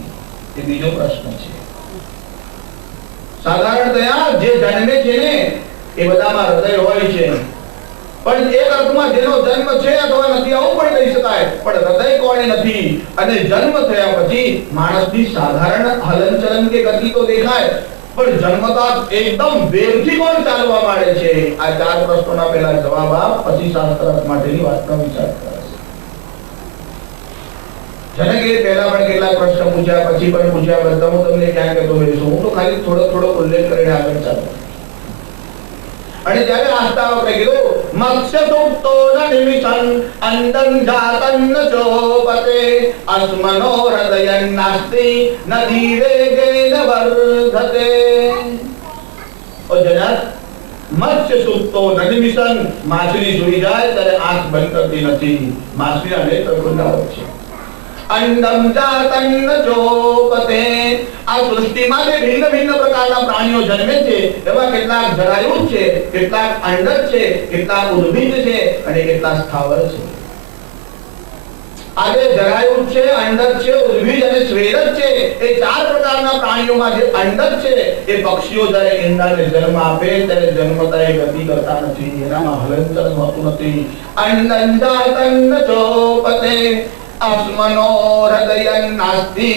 એ બીજો પ્રશ્ન છે. સાધારણતયા જે જન્મે છે ને એ બધામાં હૃદય હોય છે, પણ એક અર્થમાં જેનો જન્મ છે અથવા નથી આવું પણ કહી શકાય. પણ હૃદય કોણે નથી અને જન્મ થયા પછી માણસની સાધારણ હલનચલન કે ગતિ તો દેખાય, પણ જન્મતા એકદમ વેગથી કોણ ચાલવા માંડે છે? આ 4 પ્રશ્નોના પહેલા જવાબ આપ, પછી શાસ્ત્રાર્થ માટેની વાતનો વિચાર કરો. જનકે પહેલા પણ કેટલાક પ્રશ્ન પૂછ્યા, પછી પણ પૂછ્યા. બધા હું તમને ક્યાં કહેતો હોઈશું, હું તો ખાલી થોડો ઉલ્લેખ કરીને આગળ ચાલું. અને જ્યારે અષ્ટાવક્રે કીધું મત્સ્ય સુપ્તો ન નિમિષં અંદં જાતં ન ચોપતે અસ્મનો હૃદયં નાસ્તિ નદી વેગેન વર્ધતે. ઓ જનક, મત્સ્ય સુપ્તો ન નિમિષં, માછલી સૂઈ જાય ત્યારે આંખ બંધ કરતી નથી. માછલીના નેત્ર ખુલ્લા હોય છે. અંડમ જાતં ન ચોપતે, આ સૃષ્ટિમાં જે ભિન્ન ભિન્ન પ્રકારના પ્રાણીઓ જન્મે છે એમાં કેટલાક જરાયુજ છે, કેટલાક અંડજ છે, કેટલાક ઉદ્ભિજ છે અને કેટલાક સ્થાવર છે. આ જે જરાયુજ છે, અંડજ છે, ઉદ્ભિજ અને સ્વેદજ છે, એ 4 પ્રકારના પ્રાણીઓમાં જે અંડજ છે એ પક્ષીઓ જ્યારે ઈંડાને જન્મ આપે ત્યારે જન્મતા એ ગતિ કરતા નથી, એનામાં હલનચલન હોતું નથી. અંડં જાતં ન ચોપતે અસ્મનો હૃદયં નાસ્તિ,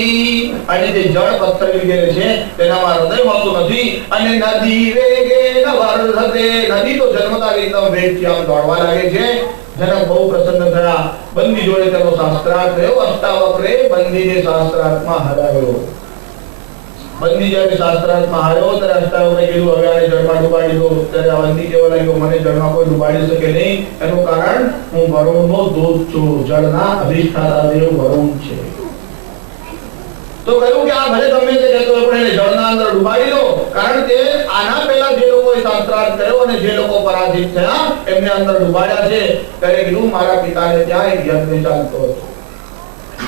અને જે જળ પથ્થર વગેરે છે તેનામાં હૃદય હોતું નથી. અને નદી વેગેન વર્ધતે, નદી તો જન્મતા એકદમ વેગથી આમ દોડવા લાગે છે. જનક બહુ પ્રસન્ન થયા. બંદી જોડે તેનો શાસ્ત્રાર્થ થયો. અષ્ટાવક્રે બંદીને શાસ્ત્રાર્થમાં હરાવ્યો. બંદી જ્યારે શાસ્ત્રાર્થમાં હાર્યો ત્યારે અષ્ટાવક્રે કીધું હવે આને જળમાં ડૂબાડી દો. ત્યારે આ બંદી કહેવા લાગ્યો મને જળમાં કોઈ ડૂબાડી શકે નહીં. એનું કારણ હું વરુણનો દૂત છું, જળના અધિષ્ઠાતા દેવ વરુણ છે. તો કહ્યું કે આ ભલે ગમે તે કહેતો હોય પણ એને જળના અંદર ડૂબાડી દો, કારણ કે આના પહેલા જે લોકોએ શાસ્ત્રાર્થ કર્યો અને જે લોકો પરાજિત થયા એમને અંદર ડૂબાડ્યા છે. ત્યારે કીધું મારા પિતાને ત્યાં એક યજ્ઞ ચાલતો હતો.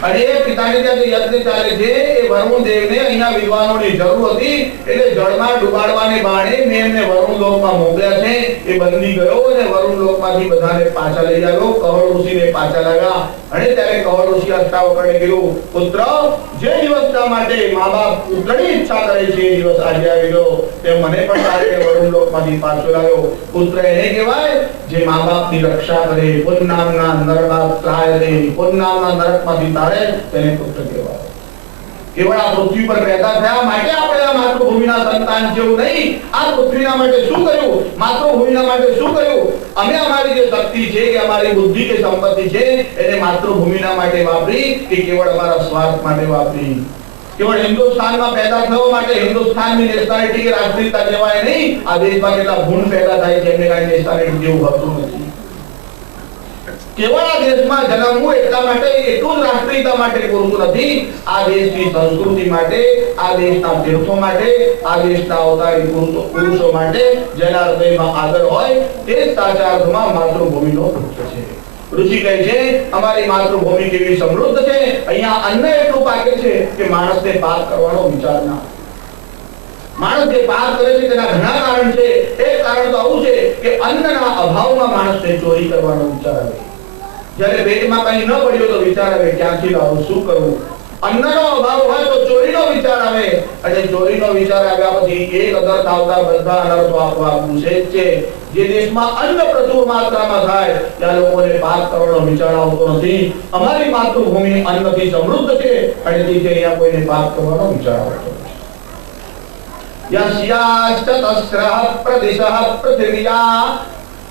અને એ પિતાની ત્યાં જે યજ્ઞ ચાલે છે એ વરુણ દેવને અહીંયા વિદ્વાનોની જરૂર હતી એટલે જળમાં ડુબાડવાને બાણે મેં એમને વરુણ લોકમાં મોકલ્યા છે. એ બંદી ગયો અને વરુણ લોકમાંથી બધાને પાછા લઈ આવ્યો. કવળ ઋષિને પાછા લાવ્યા અને ત્યારે કવળ ઋષિ અષ્ટાવક્રને કીધું, પુત્ર, જે દિવસના માટે મા-બાપ પુત્રની ઈચ્છા કરે છે એ દિવસ આજે આવી ગયો. તે મને પણ તારે વરુણ લોકમાંથી પાછો લાવ્યો. પુત્ર એને કહેવાય જે મા-બાપની રક્ષા કરે. પુન્નામના નરકાત ત્રાયતે, પુન્નામના નરકમાંથી તારે તેને પુત્ર કહેવાય. કેવળ આ પૃથ્વી પર પેદા થયા માટે આપણે આ માતૃભૂમિના સંતાન જેવું નહીં. આ પૃથ્વીના માટે શું કર્યું, માતૃભૂમિના માટે શું કર્યું? અમે અમારી જે શક્તિ છે કે અમારી બુદ્ધિ કે સંપત્તિ છે એને માતૃભૂમિના માટે વાપરી કે કેવળ અમારા સ્વાર્થ માટે વાપરી? કેવળ હિન્દુસ્તાનમાં પેદા થવા માટે હિન્દુસ્તાનની નેશનાલિટી કે રાષ્ટ્રીયતા કહેવાય નહીં. આ દેશમાં કેટલા ગુણ પેદા થાય છે એમને કાંઈ નેશનાલિટી જેવું હોતું નથી. કેવળ આ દેશમાં જન્મવું એટલા માટે એટલું જ રાષ્ટ્રીયતા માટે પૂરતું નથી. આ દેશની સંસ્કૃતિ માટે, આ દેશના તીર્થો માટે, આ દેશના અવતારી પુરુષો માટે જેના હૃદયમાં આદર હોય તે જ સાચા અર્થમાં માતૃભૂમિનો પુત્ર છે. ઋષિ કહે છે અમારી માતૃભૂમિ કેવી સમૃદ્ધ છે. અહીંયા અન્ન એટલું પાકે છે કે માણસને પાપ કરવાનો વિચાર ના. માણસ જે પાપ કરે છે તેના ઘણા કારણ છે. એક કારણ તો આવું છે કે અન્નના અભાવમાં માણસને ચોરી કરવાનો વિચાર આવે. જ્યારે પેટમાં કંઈ ન પડ્યો તો વિચાર આવે ક્યાંથી લાવું, શું કરવું. અન્નનો અભાવ હોય તો ચોરીનો વિચાર આવે અને ચોરીનો વિચાર આવ્યા પછી એક અદર્થ આવતા બધા અનર્થો આપવા પૂછે છે. જે દેશમાં અન્ન પ્રચુર માત્રામાં થાય ત્યાં લોકોને પાપ કરવાનો વિચાર આવતો નથી. અમારી માતૃભૂમિ અન્નથી સમૃદ્ધ છે અને તેથી અહીંયા કોઈને પાપ કરવાનો વિચાર આવતો નથી. યસ્યાશ્ચ તસ્રઃ પ્રદિશઃ પૃથિવ્યા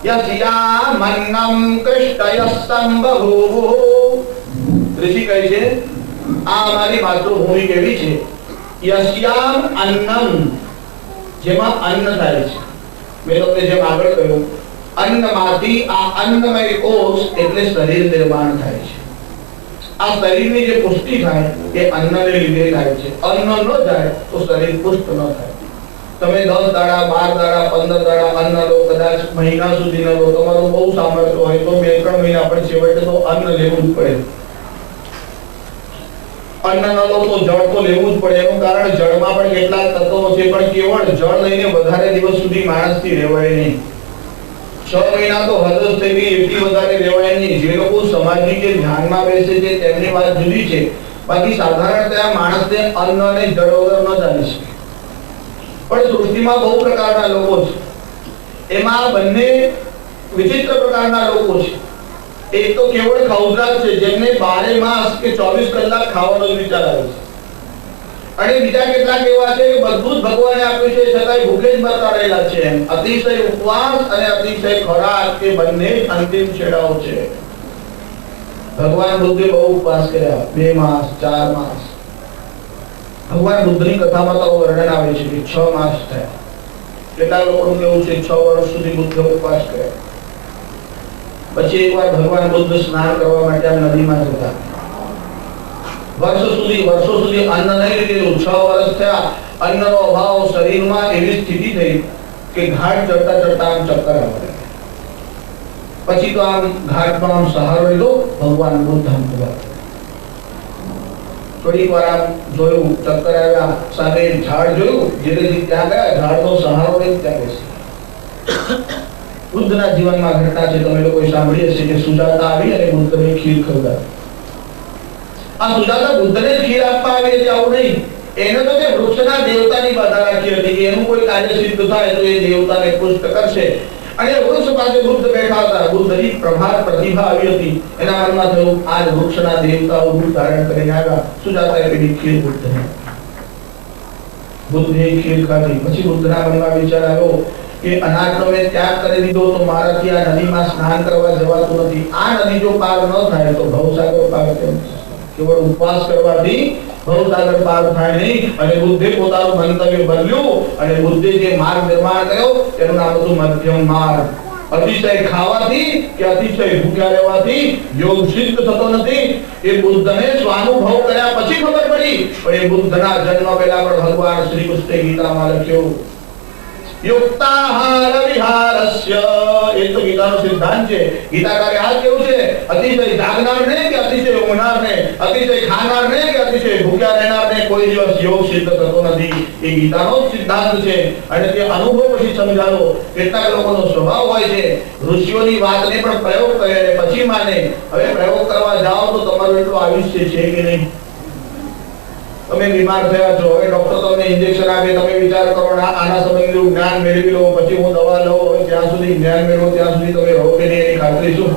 યસ્યામન્નં કૃષ્ટયસ્તં બભૂવુઃ. ઋષિ કહે છે આ અમારી માતૃભૂમિ કેવી છે? યસ્યામ અન્નમ, જેમાં અન્ન થાય છે. મેં તમને જેમ આગળ કહ્યું, અન્નમાંથી આ અન્નમય કોષ એટલે શરીર નિર્માણ થાય છે. આ શરીરની જે પુષ્ટિ થાય એ અન્નને લીધે થાય છે. અન્ન ન જાય તો શરીર પુષ્ટ ન થાય. તમે 10 દાડા 12 દાડા 15 દાડા અન્ન લો, કદાચ મહિના સુધી ન લો, તમારું બહુ સામર્થ્ય હોય તો 2-3 મહિના પણ છેવટે તો અન્ન લેવું જ પડે. અન્ન ન લો તો જળ તો લેવું જ પડે. એનું કારણ જળમાં પણ કેટલાક તત્વો છે પણ કેવળ જળ લઈને વધારે દિવસ સુધી માણસથી રહેવાય નહીં. 6 મહિના તો હદ થઈ ગઈ, એટલી વધારે રહેવાય નહીં. જે લોકો સમાજની જે ધ્યાનમાં બેસે છે તેમની વાત જુદી છે. બાકી સાધારણતઃ માણસને અન્ન અને જળ વગર ન ચાલી શકે. પણ સૃષ્ટિમાં બહુ પ્રકારના લોકો છે. એમાં બંને વિચિત્ર પ્રકારના લોકો છે. એક તો કેવળ ખવજ્જાત છે જેમને 12 માસ કે 24 કલાક ખાવાનો જ વિચાર આવે છે. અને બીજા કેટલાક એવા છે કે બધું જ ભગવાને આપ્યું છે છતાંય ભૂખે જ મરતા રહેલા છે. અતિશય ઉપવાસ અને અતિશય ખોરાક એ બંને અંતિમ છેડાઓ છે. ભગવાન બુદ્ધે બહુ ઉપવાસ કર્યા, 2 માસ 4 માસ. ભગવાન બુદ્ધની કથામાં તો વર્ણન આવે છે કે 6 માસ થયા. કેટલા લોકોનું કેવું છે 6 વર્ષ સુધી બુદ્ધ ઉપવાસ કર્યા. પછી એકવાર ભગવાન બુદ્ધ સ્નાન કરવા માટે આ નદીમાં જતા. વર્ષો સુધી અન્ન નહીં લીધેલું. 6 વર્ષ થયા. અન્નનો અભાવ શરીરમાં એવી સ્થિતિ થઈ કે ઘાટ ચડતા ચડતા આમ ચક્કર આવે. પછી તો આમ ઘાટનો આમ સહારો લીધો. ભગવાન બુદ્ધ આમ ઉભા. થોડીક વાર આમ જોયું, ચક્કર આવ્યા, સામે ઝાડ જોયું, જેથી ત્યાં ગયા, ઝાડનો સહારો લઈને ત્યાં બેસી. બુદ્ધના જીવનમાં ઘટના છે, તમે લોકોએ સાંભળી હશે કે સુજાતા આવી અને બુદ્ધને ખીર ખવડાવી. આ સુજાતા બુદ્ધને ખીર આપવા આવી હતી આવું નહીં. એને તો તે વૃક્ષના દેવતાની બાધા રાખી હતી કે એનું કોઈ કાર્ય સિદ્ધ થાય તો એ દેવતાને પુષ્ટ કરશે. અને વૃક્ષ પાસે બુદ્ધ બેઠા હતા. બુદ્ધની પ્રભાત પ્રતિભા આવી હતી. એના મનમાં થયું આ વૃક્ષના દેવતાઓ રૂપ ધારણ કરીને આવ્યા. સુજાતાએ પેલી ખીર બુદ્ધને. બુદ્ધે ખીર ખાધી. પછી બુદ્ધના મનમાં વિચાર આવ્યો કે અનાજનો મેં ત્યાગ કરી દીધો તો મારાથી આ નદીમાં સ્નાન કરવા જવાતું નથી. આ નદી જો પાર ન થાય તો ભવસાગર પાર કેમ થશે? કેવળ ઉપવાસ કરવાથી ભવસાગર પાર થાય નહીં. અને બુદ્ધે પોતાનું મંતવ્ય બદલ્યું અને બુદ્ધે જે માર્ગ નિર્માણ કર્યો તેનું નામ હતું મધ્યમ માર્ગ. અતિશય ખાવાથી કે અતિશય ભૂખ્યા રહેવાથી યોગ સિદ્ધ થતો નથી. એ બુદ્ધને સ્વાનુભવ કર્યા પછી ખબર પડી. પણ એ બુદ્ધના જન્મ પહેલા પણ ભગવાન શ્રી કૃષ્ણે ગીતામાં લખ્યું યુક્તાહાર વિહારસ્ય, એ તો ગીતાનો સિદ્ધાંત છે. ગીતાકારે આ કેવું છે, અતિશય જાગનાર ને કે અતિશય ઊંઘનાર ને, અતિશય ખાનાર ને કે અતિશય ભૂખ્યા રહેનાર ને કોઈ દિવસ યોગ સિદ્ધ થતો નથી. એ ગીતાનો સિદ્ધાંત છે અને તે અનુભવ પછી સમજાવો. કેટલાક લોકોનો સ્વભાવ હોય છે ઋષિઓની વાતને પણ પ્રયોગ કરે અને પછી માને. હવે પ્રયોગ કરવા જાઓ તો તમારું એટલું આયુષ્ય છે કે નહીં? તમે બીમાર થયા છો, હવે ડોક્ટર તમને ઇન્જેક્શન આપે, તમે વિચાર કરો આના સંબંધિત જ્ઞાન મેળવી લો, પછી હું દવા લઉં. હવે જ્યાં સુધી જ્ઞાન મેળવો ત્યાં સુધી તમે રહો કે નહીં એની ખાતરી શું?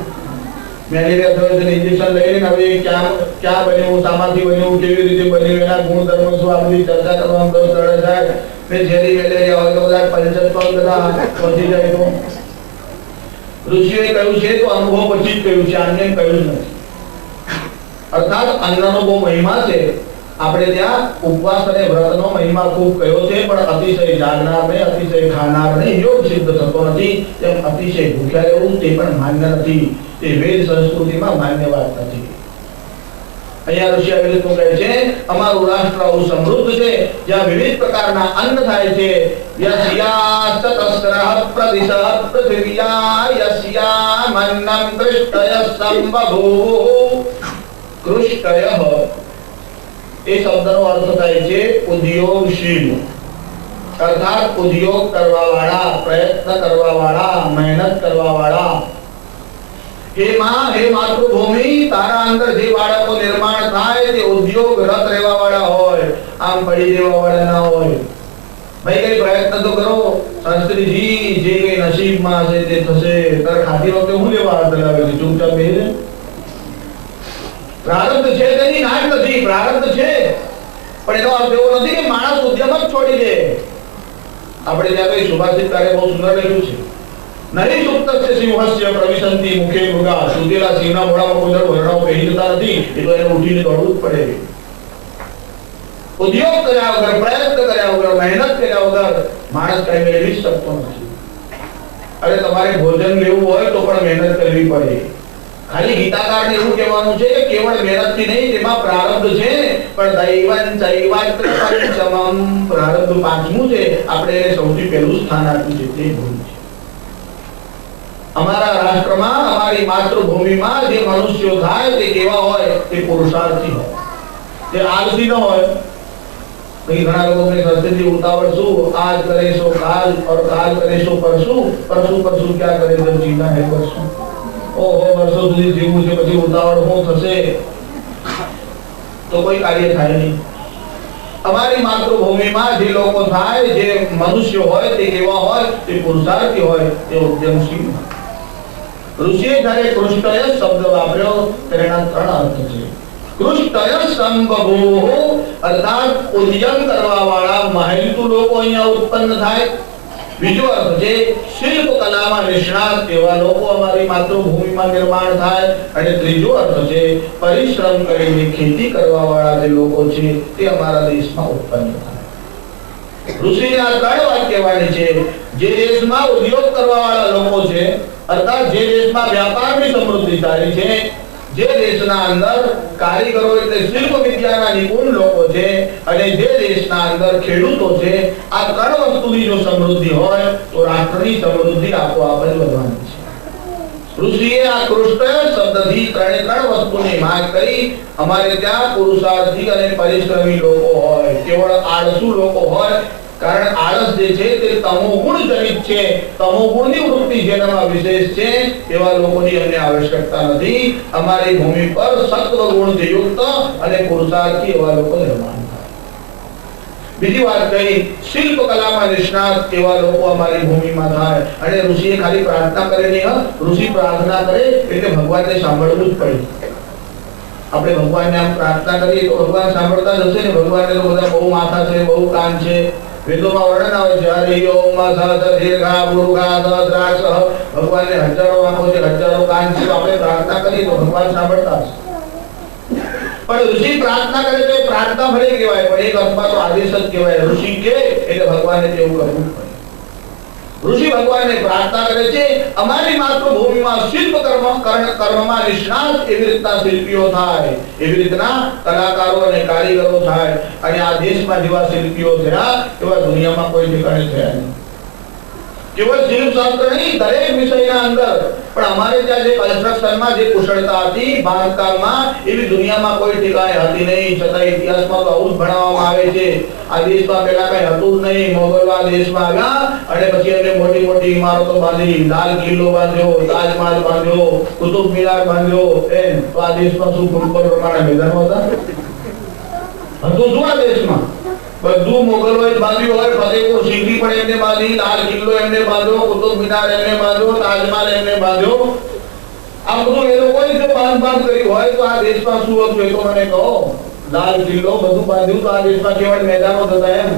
મેલેરિયા થયો છે, ઇન્જેક્શન લઈને હવે ક્યાં બન્યું, શામાંથી બન્યું, કેવી રીતે બન્યું, એના ગુણધર્મો શું, આ બધી ચર્ચા કરવામાં બહુ સરળ થાય. ઝેરી મેલેરિયા હોય તો બધા પંચર બધા પહોંચી જાય. તો ઋષિઓએ કહ્યું છે તો અનુભવ પછી જ કહ્યું છે, અન્ય કહ્યું જ નથી. અર્થાત અન્નનો બહુ મહિમા છે. આપણે ત્યાં ઉપવાસ અને વ્રતનો મહિમા ખૂબ કયો છે, પણ અતિશય જાગનારને, અતિશય ખાનારને યોગ સિદ્ધ થતો નથી. તેમ અતિશય ભૂખ્યા રહેવું તે પણ માન્ય નથી. તે વેદ સંસ્કૃતિમાં માન્ય વાત નથી. અહીંયા ઋષિ આવી રીતનું કહે છે, અમારું રાષ્ટ્ર આવું સમૃદ્ધ છે જ્યાં વિવિધ પ્રકારના અન્ન થાય છે. યસ્યા ચતસ્રઃ પ્રદિશઃ પૃથિવ્યા યસ્યા મન્નં કૃષ્ટય સંબભૂ. કૃષ્ટય એ શબ્દનો અર્થ થાય છે ઉદ્યોગશીલ, અર્થાત ઉદ્યોગ કરવા વાળા, પ્રયત્ન કરવા વાળા, મહેનત કરવા વાળા. હે માં, હે માતૃભૂમિ, તારા અંદર જે બાળકો નિર્માણ થાય તે ઉદ્યોગ રત રહેવા વાળા હોય, આમ પડી દેવા વાળા ના હોય. ભાઈ કઈ પ્રયત્ન તો કરો શાસ્ત્રીજી, જે કઈ નસીબમાં હશે તે થશે. તાર ખાતી વખતે હું લેવા હાથ લાવે છે, ચૂપચાપ બેસી. પ્રારબ્ધ છે તેની નાશ નથી, પ્રારબ્ધ છે, પણ એનો અર્થ એવો નથી કે માણસ ઉદ્યમ જ છોડી દે. આપણે ત્યાં કઈ સુભાષિતકારે બહુ સુંદર લખ્યું છે, નહીં સુપ્તસ્ય સિંહસ્ય પ્રવિશંતિ મુખે મૃગા. સુધેલા સિંહના મોઢામાં કોઈ વર્ણો પહેરી જતા નથી, એ તો એને ઉઠીને દોડવું જ પડે. ઉદ્યોગ કર્યા વગર, પ્રયત્ન કર્યા વગર, મહેનત કર્યા વગર માણસ કઈ મેળવી શકતો નથી. અરે તમારે ભોજન લેવું હોય તો પણ મહેનત કરવી પડે. ખાલી ગીતાકારને એવું કહેવાનું છે કે કેવળ મહેનતથી નહીં, તેમાં પ્રારબ્ધ છે, પણ દૈવં ચૈવાત્ર પંચમમ. પ્રારબ્ધ પાંચમું છે, આપણે એને સૌથી પહેલું સ્થાન આપ્યું છે, તે ભૂલ છે. અમારા રાષ્ટ્રમાં, અમારી માતૃભૂમિમાં જે મનુષ્યો થાય તે કેવા હોય? તે પુરુષાર્થી હોય, તે આળસી ન હોય. ઘણા લોકો સંસ્કૃતિ ઉતાવળ શું, આજ કરે સો કાલ, और काल करे सो परसों, परसों परसों क्या करे जब जीना है परसों. ઓહો, વર્ષો સુધી જીવવું છે, પછી ઉતાવળ શું થશે? તો કોઈ કાર્ય થાય નહીં. અમારી માતૃભૂમિમાં જે લોકો થાય, જે મનુષ્ય હોય તે કેવા હોય? તે પુરુષાર્થી હોય, તે ઉદ્યમશીલ. ઋષિએ જ્યારે કૃષ્ટય શબ્દ વાપર્યો તેના ત્રણ અર્થ છે. કૃષ્ટય સંબભૂ, અર્થાત ઉદ્યમ કરવા વાળા મહેનતુ લોકો અહીંયા ઉત્પન્ન થાય. બીજો અર્થ છે શિલ્પ કલામાં નિષ્ણાત એવા લોકો અમારી માતૃભૂમિમાં નિર્માણ થાય. અને ત્રીજો અર્થ છે પરિશ્રમ કરીને ખેતી કરવા વાળા જે લોકો છે તે અમારા દેશમાં ઉત્પન્ન થાય. ઋષિને આ ત્રણ વાત કહેવાની છે. જે દેશમાં ઉદ્યોગ કરવા વાળા લોકો છે, અર્થાત જે દેશમાં વ્યાપારની સમૃદ્ધિ સારી છે, જે દેશના અંદર કારીગરો એટલે શિલ્પ વિદ્યાના નિપુણ લોકો છે, અને જે દેશના અંદર ખેડૂતો છે, આ ત્રણ વસ્તુની જો સમૃદ્ધિ હોય તો રાષ્ટ્રની સમૃદ્ધિ આપોઆપ જ વધવાની છે. ઋષિએ આ કૃષ્ણ શબ્દથી ત્રણ વસ્તુની માંગ કરી. અમારે ત્યાં પુરુષાર્થી અને પરિશ્રમી લોકો હોય, કેવળ આળસુ લોકો હોય. કારણ આળસ જે છે તે તમોગુણ જનિત છે. તમોગુણની વૃત્તિ જેનામાં વિશેષ છે એવા લોકોની અમને આવશ્યકતા નથી. અમારી ભૂમિ પર સત્વ ગુણથી યુક્ત અને પુરુષાર્થી એવા લોકો નિર્માણ થાય. બીજી વાત કહી, શિલ્પ કલામાં નિષ્ણાત એવા લોકો અમારી ભૂમિમાં થાય. અને ઋષિએ ખાલી પ્રાર્થના કરે નહીં, ઋષિ પ્રાર્થના કરે એટલે ભગવાનને સાંભળવું જ પડે. આપણે ભગવાનને આમ પ્રાર્થના કરીએ તો ભગવાન સાંભળતા જ હશે ને. ભગવાનને તો બધા બહુ માથા છે, બહુ કાન છે. વેદોમાં વર્ણન આવે છે, ભગવાનને હજારો આંખો છે, હજારો કાન છે. આપણે પ્રાર્થના કરીએ તો ભગવાન સાંભળતા હશે. પણ ઋષિ પ્રાર્થના કરે તો પ્રાર્થના ભલે કહેવાય, પણ એક અર્થમાં તો આદેશ જ કહેવાય. ઋષિ કે એટલે ભગવાનને તેવું કરવું પડે. ઋષિ ભગવાનને પ્રાર્થના કરે છે, અમારી માતૃભૂમિમાં શિલ્પ કર્મમાં નિષ્ણાત એવી રીતના શિલ્પીઓ થાય, એવી રીતના કલાકારો અને કારીગરો થાય. અને આ દેશમાં જેવા શિલ્પીઓ થયા એવા દુનિયામાં કોઈ ઠેકાણે થયા નહીં. કેવળ શિલ્પ શાસ્ત્ર નહીં, દરેક વિષયના અંદર પણ અમારે ત્યાં જે કન્સ્ટ્રક્શનમાં જે કુશળતા હતી, બાંધકામમાં, એવી દુનિયામાં કોઈ ઠેકાણે હતી નહીં. છતાં ઇતિહાસમાં તો આવું જ ભણાવવામાં આવે છે. આ દેશમાં પહેલા કઈ હતું જ નહીં. મોગલો આ દેશમાં આવ્યા અને પછી એમને મોટી મોટી ઇમારતો બાંધી, લાલ કિલ્લો બાંધ્યો, તાજમહાલ બાંધ્યો, કુતુબ મિનાર બાંધ્યો. એમ તો આ દેશમાં શું ફૂટબોલ પ્રમાણે મેદાનો હતા? હતું શું આ દેશમાં? બધું મોગલોએ બાંધ્યું હોય. ફતેહપુર સિકરી પણ એમને બાંધી, લાલ કિલ્લો એમને બાંધ્યો, કુતુબ મિનાર એમને બાંધ્યો, તાજમહાલ એમને બાંધ્યો. આ બધું એ લોકોએ જો બાંધ કર્યું હોય તો આ દેશમાં શું હતું એ તો મને કહો. લાલ કિલ્લો બધું બાંધ્યું તો આ દેશમાં કેવળ મેદાનો હતા એમ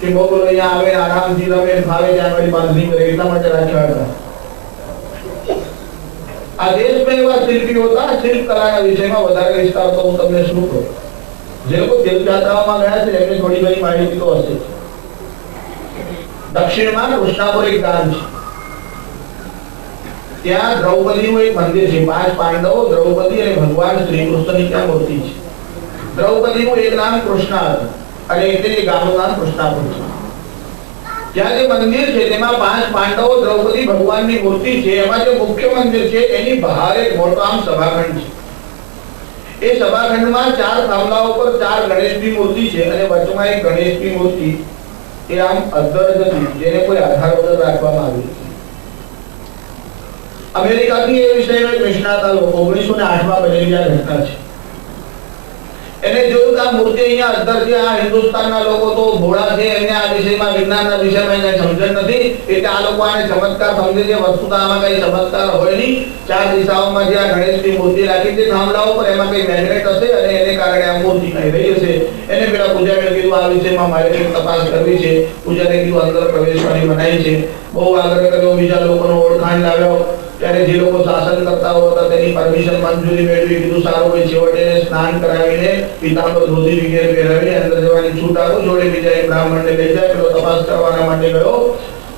કે મોગલો અહીંયા આવે, આરામથી રમે, ખાવે, ત્યાં આગળ બાંધણી કરે, એટલા માટે રાખ્યા હતા. આ દેશમાં એવા શિલ્પીઓ હતા. શિલ્પ કલાના વિષયમાં વધારે વિસ્તાર તો હું તમને શું કહું. જે લોકો તીર્થયાત્રાઓમાં ગયા છે એમને થોડી ઘણી માહિતી તો હશે. દક્ષિણમાં કૃષ્ણાપુર એક ગામ છે. ત્યાં દ્રૌપદીનું એક મંદિર છે. 5 પાંડવો, દ્રૌપદી અને ભગવાન શ્રી કૃષ્ણની ત્યાં મૂર્તિ છે. દ્રૌપદીનું એક નામ કૃષ્ણા હતું અને એટલે એ ગામનું નામ કૃષ્ણાપુર છે. ત્યાં જે મંદિર છે તેમાં 5 પાંડવો, દ્રૌપદી, ભગવાનની મૂર્તિ છે. એમાં જે મુખ્ય મંદિર છે એની બહાર એક મોટો આમ સભાખંડ છે. એ સભાખંડમાં 4 થાંભલાઓ પર 4 ગણેશની મૂર્તિ છે અને વચમાં એક ગણેશની મૂર્તિ એ આમ અદ્ધર હતી, જેને કોઈ આધાર વગર રાખવામાં આવી છે. અમેરિકાથી એ વિષયનો એક નિષ્ણાત લોકો 1908માં બનેલી આ ઘટના છે. એને જોયું કે આ મૂર્તિ અહીંયા અદ્ધર છે. આ હિન્દુસ્તાનના લોકો તો ભોળા છે, એમને આ વિષયમાં, વિજ્ઞાનના વિષયમાં એને સમજણ નથી, એટલે આ લોકો આને ચમત્કાર સમજે છે. વસ્તુતા આમાં કઈ ચમત્કાર હોય નહીં. 4 દિશાઓમાં જે આ ગણેશની મૂર્તિ રાખી છે થાંભલાઓ પર, એમાં કઈ મેગ્નેટ હશે અને એને કારણે આ મૂર્તિ કઈ રહી હશે. એને પેલા પૂજારીએ કીધું આ વિષયમાં મારે તપાસ કરવી છે. પૂજારીએ કીધું અંદર પ્રવેશવાની મનાઈ છે. બહુ આગ્રહ કર્યો, બીજા લોકોનો ઓળખાણ લાવ્યો. ત્યારે જે લોકો શાસન કરતા હતા તેની પરમિશન મંજૂરી મેળવી. કીધું સારું હોય. છેવટે સ્નાન કરાવીને પીતાંબર ધોતી વગેરે પહેરાવીને અંદર જવાની છૂટ આપો. જોડે બીજા એક બ્રાહ્મણને લઈ જાય. પેલો તપાસ કરવાના માટે ગયો.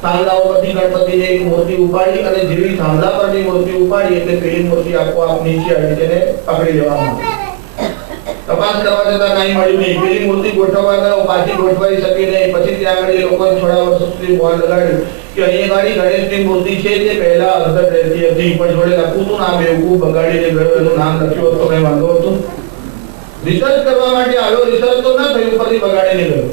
થાંભલા પરથી ગણપતિને એક મૂર્તિ ઉપાડી અને જેવી થાંભલા પરની મૂર્તિ ઉપાડી એટલે પેલી મૂર્તિ આપોઆપ નીચે આવી તેને પકડી લેવામાં આવી. તપાસ કરવા જતા કઈ મળ્યું નહીં. પેલી મૂર્તિ ગોઠવવા ગયો, પાછી ગોઠવાઈ શકી નહીં. પછી ત્યાં આગળ એ લોકોએ થોડા વર્ષ સુધી બોર્ડ લગાડ્યું કે અહીંયા ગાડી ગણેશની મૂર્તિ છે તે પહેલા અર્ધર રહેતી હતી, પણ જોડે લખવું હતું નામ એવું બગાડીને ગયો. એનું નામ લખ્યું હતું, કઈ વાંધો હતો. રિસર્ચ કરવા માટે આવ્યો, રિસર્ચ તો ન થયું, ઉપરથી બગાડીને ગયો.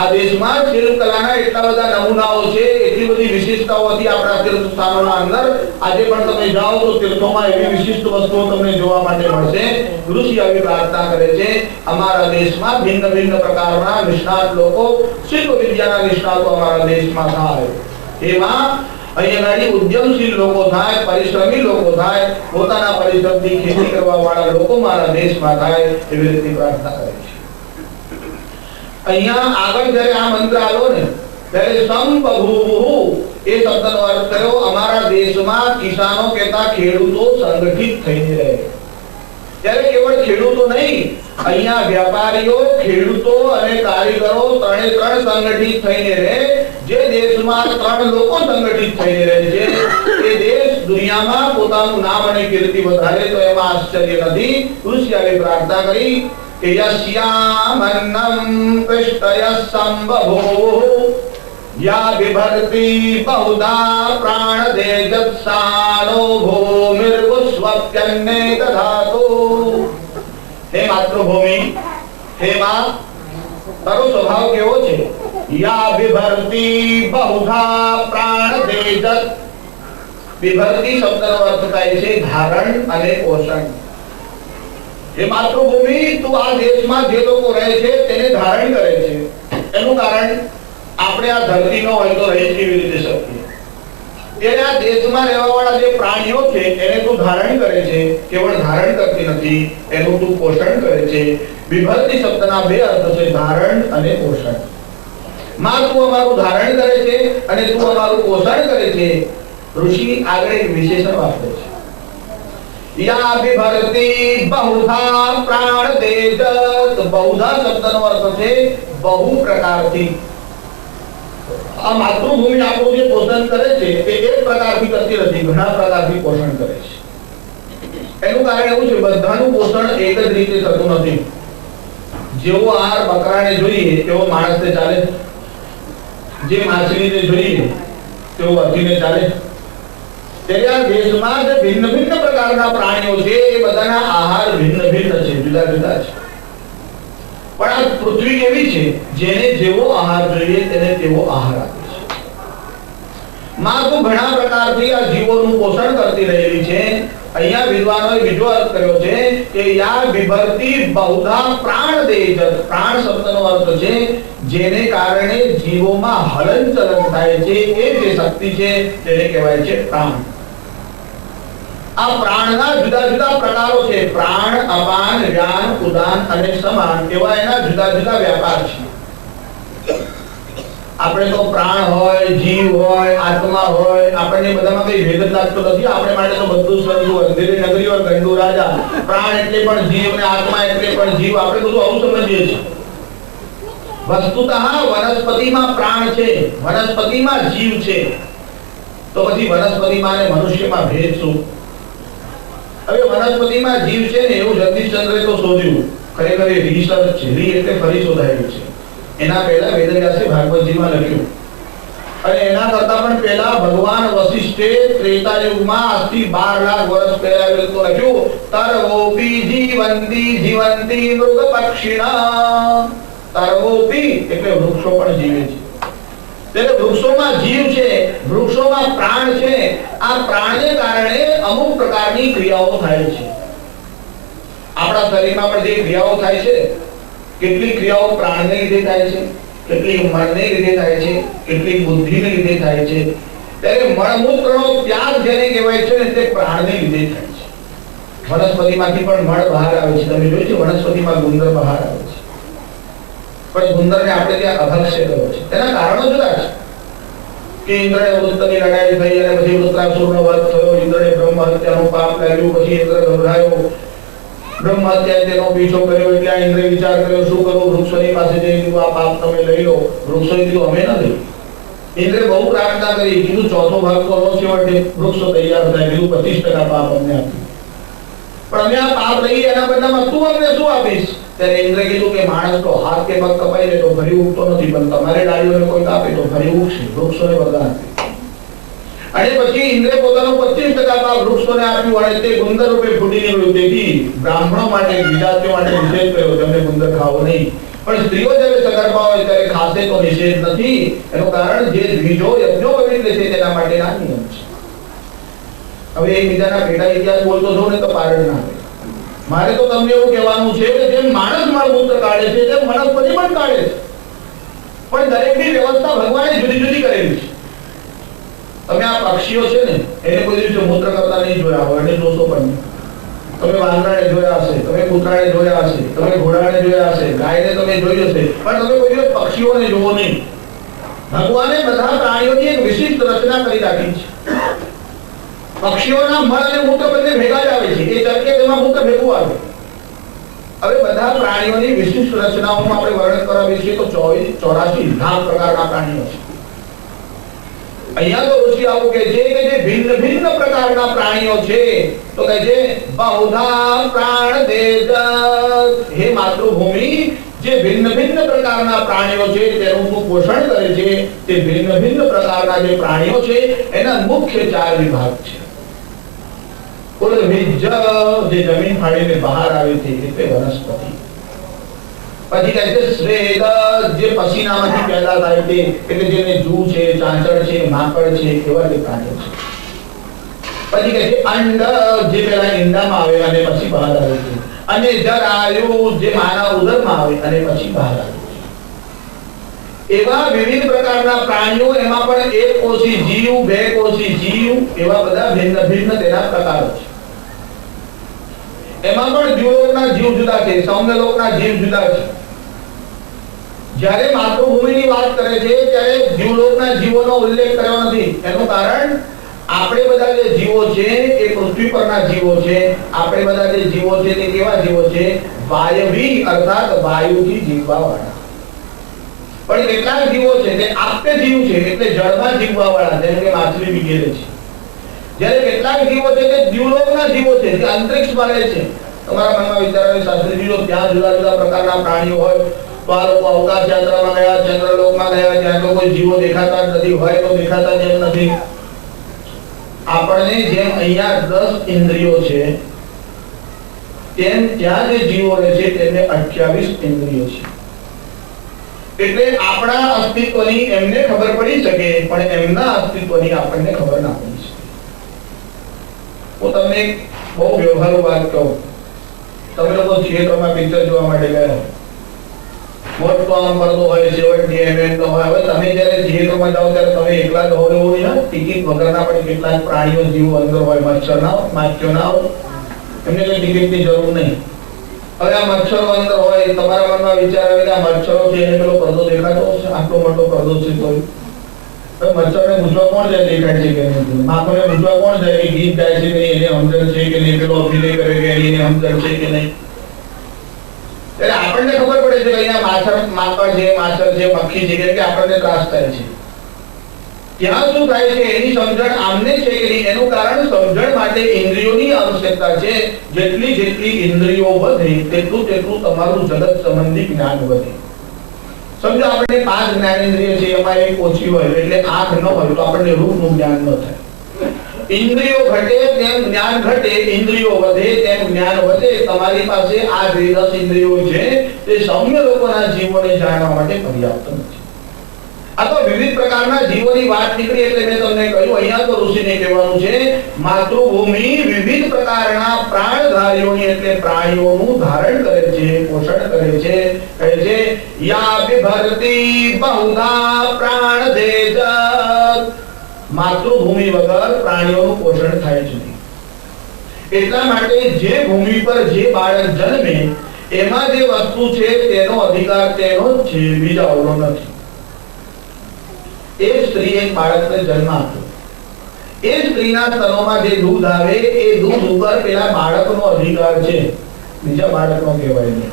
આ દેશમાં શિલ્પ કલાના એટલા બધા નમૂનાઓ છે, એટલી બધી વિશિષ્ટતાઓ હતી આપણા તીર્થ સ્થાનોના અંદર. આજે પણ તમે જાઓ તો તીર્થોમાં એવી વિશિષ્ટ વસ્તુઓ તમને જોવા માટે મળશે. ઋષિ આવી પ્રાર્થના કરે છે અમારા દેશમાં ભિન્ન ભિન્ન પ્રકારના નિષ્ણાત લોકો, શિલ્પ વિદ્યાના નિષ્ણાતો અમારા દેશમાં થાય. એમાં અહીંયા ગાડી ઉદ્યમશીલ લોકો થાય, પરિશ્રમી લોકો થાય, પોતાના પરિશ્રમથી ખેતી કરવા વાળા લોકો મારા દેશમાં થાય, એવી રીતે પ્રાર્થના કરે છે. અહીંયા આગળ જ્યારે આ મંત્ર આવ્યો ને ત્યારે સંબભૂવુ એ શબ્દનો અર્થ થયો અમારા દેશમાં કિસાનો કહેતા ખેડૂતો સંગઠિત થઈને રહે. ત્યારે કેવળ ખેડૂતો નહીં, અહીંયા વ્યાપારીઓ, ખેડૂતો અને કારીગરો ત્રણે ત્રણ સંગઠિત થઈને રહે. જે દેશમાં 3 લોકો સંગઠિત થઈને રહે છે એ દેશ દુનિયામાં પોતાનું નામ અને કીર્તિ વધારે, તો એમાં આશ્ચર્ય નથી. ઋષિએ પ્રાર્થના કરી કે યસ્યામન્નમ પૃષ્ટય સંબભૂ યા વિભર્તિ બહુધા પ્રાણદેજત્સાનો ભૂમિર્ભુસ્વપ્યન્ને દધાતુ. હે માતૃભૂમિ, હે માં, તારો સ્વભાવ કેવો છે? યા વિભર્તિ બહુધા પ્રાણદેજત. વિભર્તિ શબ્દનો અર્થ થાય છે ધારણ અને પોષણ. એ માતૃભૂમિ, તું આ દેશમાં જે લોકો રહે છે તેને ધારણ કરે છે. એનું કારણ આપણે આ ધરતી ન હોય તો રહી કેવી રીતે શકીએ? ત્યારે આ દેશમાં રહેવા વાળા જે પ્રાણીઓ છે એને તું ધારણ કરે છે. કેવળ ધારણ કરતી નથી, એનું તું પોષણ કરે છે. વિભક્તિ શબ્દના 2 અર્થ છે, ધારણ અને પોષણ. માં, તું અમારું ધારણ કરે છે અને તું અમારું પોષણ કરે છે. ઋષિ આગળ એક વિશેષણ વાપરે છે. યા વિભર્તિ બહુધા પ્રાણદેજત. બહુધા શબ્દનો અર્થ છે બહુ પ્રકારથી. આ માતૃભૂમિ આપણું જે પોષણ કરે છે તે એક પ્રકારથી કરતી નથી, ઘણા પ્રકારથી પોષણ કરે છે. એનું કારણ એવું છે બધાનું પોષણ એક જ રીતે થતું નથી. જેવો આહાર બકરાને જોઈએ તેવો માણસને ચાલે. જે માછલીને જોઈએ તેઓ અધીને ચાલે. ત્યારે આ દેશમાં જે ભિન્ન ભિન્ન પ્રકારના પ્રાણીઓ છે એ બધાના આહાર ભિન્ન ભિન્ન છે, જુદા જુદા છે. પણ આ પૃથ્વી એવી છે જેને જેવો આહાર જોઈએ તેને તેવો આહાર આપે છે. માં તો ઘણા પ્રકારથી આ જીવોનું પોષણ કરતી રહેલી છે. અહીંયા વિદ્વાનોએ બીજો અર્થ કર્યો છે કે યા વિભરતી બહુધા પ્રાણ દેજ. પ્રાણ શબ્દનો અર્થ છે જેને કારણે જીવોમાં હલનચલન થાય છે, એ જે શક્તિ છે તેને કહેવાય છે પ્રાણ. આ પ્રાણના જુદા જુદા પ્રકારો છે. પ્રાણ, અપાન, વ્યાન, ઉદાન અને સમાન એવા એના જુદા જુદા વ્યાપાર છે. આપણે તો પ્રાણ હોય, જીવ હોય, આત્મા હોય, આપણને બધામાં કઈ ભેદ લાગતો નથી. આપણે માટે તો બધું સરખું. અંધેરી નગરી હોય, ગંડુ રાજા. પ્રાણ એટલે પણ જીવ ને આત્મા એટલે પણ જીવ. આપણે બધું આવું સમજીએ છીએ. વસ્તુતઃ વનસ્પતિમાં પ્રાણ છે, વનસ્પતિમાં જીવ છે. તો પછી વનસ્પતિમાં અને મનુષ્યમાં ભેદ શું? હવે વનસ્પતિમાં જીવ છે ને એવું જગદીશચંદ્રે તો શોધ્યું. ખરેખર એ રિસર્ચ છે. રી એટલે ફરી શોધાયેલું છે. એના પહેલા વેદવ્યાસે ભાગવતજીમાં લખ્યું. અને એના કરતા પણ પહેલા ભગવાન વશિષ્ઠે ત્રેતા યુગમાં આજથી 12 લાખ વર્ષ પહેલા લખ્યું તરવોપી જીવંતી જીવંતી મૃગ પક્ષિણા. તરવોપી એટલે વૃક્ષો પણ જીવે છે. એટલે વૃક્ષોમાં જીવ છે, વૃક્ષોમાં પ્રાણ છે. આ પ્રાણને કારણે અમુક પ્રકારની ક્રિયાઓ થાય છે. આપણા શરીરમાં પણ જે ક્રિયાઓ થાય છે, કેટલીક ક્રિયાઓ પ્રાણને લીધે થાય છે, કેટલીક મનને લીધે થાય છે, કેટલીક બુદ્ધિને લીધે થાય છે. ત્યારે મળમૂત્રનો ત્યાગ જેને કહેવાય છે ને તે પ્રાણને લીધે થાય છે. વનસ્પતિમાંથી પણ મળ બહાર આવે છે. તમે જોયું છે વનસ્પતિમાં ગુંદર બહાર આવે છે. પણ ગુંદરને આપણે ત્યાં અભક્ષ્ય કહ્યો છે. તેના કારણો જુદા છે. કે ઇન્દ્રને વૃત્તની લડાઈ થઈ અને પછી વૃત્રાસુરનો વધ થયો. ઇન્દ્રને બ્રહ્મ હત્યાનું પાપ લાગ્યું. પછી ઇન્દ્ર ગભરાયો, બ્રહ્મ હત્યાએ તેનો પીછો કર્યો. એટલે આ ઇન્દ્રે વિચાર કર્યો શું કરું? વૃક્ષોની પાસે જઈને કીધું આ પાપ તમે લઈ લો. વૃક્ષોએ કીધું અમે ન લઈ. ઇન્દ્રે બહુ પ્રાર્થના કરી, કીધું ચોથો ભાગ તો લો છેવટે. વૃક્ષો તૈયાર થાય, કીધું 25% પાપ અમને આપી. પણ અમે આ પાપ લઈ એના બદલામાં તું અમને શું આપીશ? ત્યારે ઇન્દ્રે કીધું કે માણસ તો હાથ કે પગ કપાઈ લે તો ફરી ઉગતો નથી, પણ તમારે ડાળીઓને કોઈ કાપે તો ફરી ઉગશે. વૃક્ષોને વરદાન આપ્યું. અને પછી ઇન્દ્રે પોતાનો 25% પાપ વૃક્ષોને આપ્યું અને તે ગુંદર રૂપે ફૂટી નીકળ્યું. તેથી બ્રાહ્મણો માટે, વિજાતીઓ માટે નિષેધ કર્યો, તમને ગુંદર ખાવો નહીં. પણ સ્ત્રીઓ જ્યારે સગર્ભા હોય ત્યારે ખાશે તો નિષેધ નથી. એનું કારણ જે દ્વિજો યજ્ઞો પવિત્ર છે તેના માટેના નિયમ છે. હવે એકબીજાના પેટા ઇતિહાસ બોલતો છો ને તો પારણ ના આવે. મારે તો તમને એવું કહેવાનું છે કે જેમ માણસ મળમૂત્ર કાઢે છે તેમ વનસ્પતિ પણ કાઢે છે. પણ દરેકની વ્યવસ્થા ભગવાને જુદી જુદી કરેલી છે. તમે આ પક્ષીઓ છે ને એને કોઈ દિવસે મૂત્ર કરતા નહીં જોયા હોય અને જોશો પણ. તમે વાંદરાને જોયા હશે, તમે કૂતરાને જોયા હશે, તમે ઘોડાને જોયા હશે, ગાયને તમે જોઈ હશે, પણ તમે કોઈ દિવસ પક્ષીઓને જોવો નહીં. ભગવાને બધા પ્રાણીઓની એક વિશિષ્ટ રચના કરી રાખી છે. પક્ષીઓના મળ અને મૂત્ર બંને ભેગા જ આવે છે. એ ચરકે તેમાં મૂત્ર ભેગું આવે. હવે બધા પ્રાણીઓની વિશિષ્ટ રચનાઓનું આપણે વર્ણન કરાવીએ છીએ તો 84 લાખ પ્રકારના પ્રાણીઓ છે. અહીંયા તો ઋષિ આવું કહે છે કે જે ભિન્ન ભિન્ન પ્રકારના પ્રાણીઓ છે તો કહે છે બહુધા પ્રાણ દેજ. હે માતૃભૂમિ, જે ભિન્ન ભિન્ન પ્રકારના પ્રાણીઓ છે તેનું તું પોષણ કરે છે. તે ભિન્ન ભિન્ન પ્રકારના જે પ્રાણીઓ છે એના મુખ્ય 4 વિભાગ છે. ઉદ્ભિજ જે જમીન ફાડીને બહાર આવે છે એટલે વનસ્પતિ. પછી કહે છે શ્વેદ જે પસીનામાંથી પેદા થાય છે એટલે જેને જૂ છે, ચાંચડ છે, માકડ છે એવા જે પ્રાણીઓ છે. પછી કહે છે અંડ જે પહેલા ઈંડામાં આવે અને પછી બહાર આવે છે. અને જરાયુ જે માના ઉદરમાં આવે અને પછી બહાર આવે છે. એવા વિવિધ પ્રકારના પ્રાણીઓ, એમાં પણ એક કોષી જીવ, બે કોષી જીવ, એવા બધા ભિન્ન ભિન્ન તેના પ્રકારો છે. એમાં પણ દ્યુલોકના જીવ જુદા છે, સૌમ્યલોકના જીવ જુદા છે. જ્યારે માતૃભૂમિની વાત કરે છે ત્યારે દ્યુલોકના જીવોનો ઉલ્લેખ કર્યો નથી. એનું કારણ આપણે બધા જે જીવો છે એ પૃથ્વી પરના જીવો છે. આપણે બધા જે જીવો છે તે કેવા જીવો છે? વાયવી અર્થાત વાયુથી જીવવાવાળા. પણ કેટલાક જીવો છે તે આપે જીવ છે એટલે જળમાં જીવવાવાળા, જેમ કે માછલી વગેરે છે. જ્યારે કેટલાક જીવો છે તે દ્યુલોકના જીવો છે જે અંતરિક્ષમાં રહે છે. તમારા મનમાં વિચાર આવે શાસ્ત્રીજીઓ ત્યાં જુદા જુદા પ્રકારના પ્રાણીઓ હોય તો આ લોકો અવકાશ યાત્રામાં ગયા, ચંદ્રલોકમાં ગયા, ત્યાં તો કોઈ જીવો દેખાતા જ નથી, હોય તો દેખાતા જેમ નથી. આપણને જેમ અહીંયા 10 ઇન્દ્રિયો છે તેમ ત્યાં જે જીવો રહે છે તેને 28 ઇન્દ્રિયો છે. એટલે આપણા અસ્તિત્વની એમને ખબર પડી શકે પણ એમના અસ્તિત્વની આપણને ખબર ના પડી શકે. હું તમને બહુ વ્યવહારુ વાત કહું. તમે લોકો થિયેટરમાં પિક્ચર જોવા માટે ગયા, મોટો આમ પડદો હોય, 7mm નો હોય. હવે તમે જ્યારે થિયેટરમાં જાઓ ત્યારે તમે એકલા જ હોવ એવું નહીં. ટિકિટ વગરના પણ કેટલાક પ્રાણીઓ જીવો અંદર હોય, મચ્છર ના હોય, માખીઓ ના હોય, એમને કોઈ ટિકિટની જરૂર નહીં. હવે આ મચ્છરો અંદર હોય, તમારા મનમાં વિચાર આવે કે આ મચ્છરો છે એને પેલો પડદો દેખાતો હશે, આટલો મોટો પડદો છે તો હવે મચ્છરને પૂછવા કોણ જાય દેખાય છે કે નહીં, માખોને પૂછવા કોણ જાય કે ગીત ગાય છે કે નહીં, એને સમજણ છે કે નહીં, પેલો અભિનય કરે કે એને સમજણ છે કે નહીં. એટલે આપણને ખબર પડે છે કે અહીંયા માખણ છે, માછર છે, મક્ખી છે, કેમ કે આપણને ત્રાસ થાય છે. ત્યાં શું થાય છે એની સમજણ આમને છે કે નહીં, એનું કારણ સમજણ માટે ઇન્દ્રિયોની આવશ્યકતા છે. જેટલી ઇન્દ્રિયો વધે તેટલું તમારું જગત સંબંધી જ્ઞાન વધે. સમજો આપણે 5 જ્ઞાનેન્દ્રિય છે, એમાં એક ઓછી હોય એટલે આંખ ન હોય તો આપણને રૂપનું જ્ઞાન ન થાય. ઇન્દ્રિયો ઘટે તેમ જ્ઞાન ઘટે, ઇન્દ્રિયો વધે તેમ જ્ઞાન વધે. તમારી પાસે આ 10 ઇન્દ્રિયો છે તે સૌમ્ય લોકોના જીવોને જાણવા માટે પર્યાપ્ત નથી. આ તો વિવિધ પ્રકારના જીવોની વાત નીકળી એટલે મેં તમને કહ્યું અહીંયા તો ઋષિને કહેવાનું છે માતૃભૂમિ વિવિધ પ્રકારના પ્રાણધારીઓની એટલે પ્રાણીઓનું ધારણ કરે છે, પોષણ કરે છે. કહે છે યા વિભરતી બહુધા પ્રાણદેજ. માતૃભૂમિ વગર પ્રાણીઓનું પોષણ થાય જ નહીં. એટલા માટે જે ભૂમિ પર જે બાળક જન્મે એમાં જે વસ્તુ છે તેનો અધિકાર તેનો જ છે, બીજા ઓનો નથી. એક સ્ત્રી એક બાળકને જન્મ આપ્યો, એ સ્ત્રીના સ્તનોમાં જે દૂધ આવે એ દૂધ ઉપર પેલા બાળકનો અધિકાર છે, બીજા બાળકનો કહેવાય નહીં.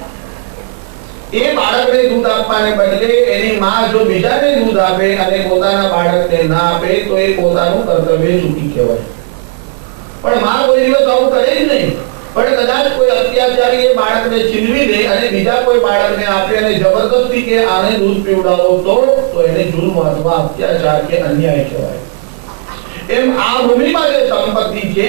એ બાળકને દૂધ આપવાને બદલે એની માં જો બીજાને દૂધ આપે અને પોતાના બાળકને ના આપે તો એ પોતાનું કર્તવ્ય ચૂકી કહેવાય. પણ માં કોઈ દિવસ આવું કરે જ નહીં. પણ કદાચ કોઈ અત્યાચારી એ બાળકને છીનવી લે અને બીજા કોઈ બાળકને આપે અને જબરદસ્તી કે આને દૂધ પીવડાવો તો એને જુલ્મ અથવા અત્યાચાર કે અન્યાય કહેવાય. એમ આ ભૂમિમાં જે સંપત્તિ છે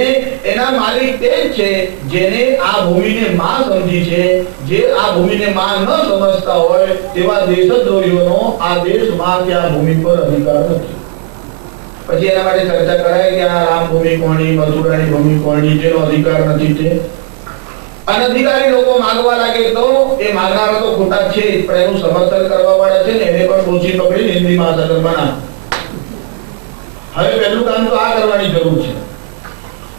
એના માલિક તે જ છે જેને આ ભૂમિને માં સમજી છે. જે આ ભૂમિને માં ન સમજતા હોય તેવા દેશદ્રોહીઓનો આ દેશમાં કે આ ભૂમિ પર અધિકાર નથી. પછી એના માટે ચર્ચા કરાય કે આ રામ ભૂમિ કોની, મથુરાની ભૂમિ કોની, જેનો અધિકાર નથી તે. અનધિકારી લોકો માંગવા લાગે તો એ માંગનારા તો ખોટા છે પણ એનું સમર્થન કરવા વાળા છે ને એને પણ દોષી પકડી હિન્દીમાં સદન બના. હવે પહેલું કામ તો આ કરવાની જરૂર છે.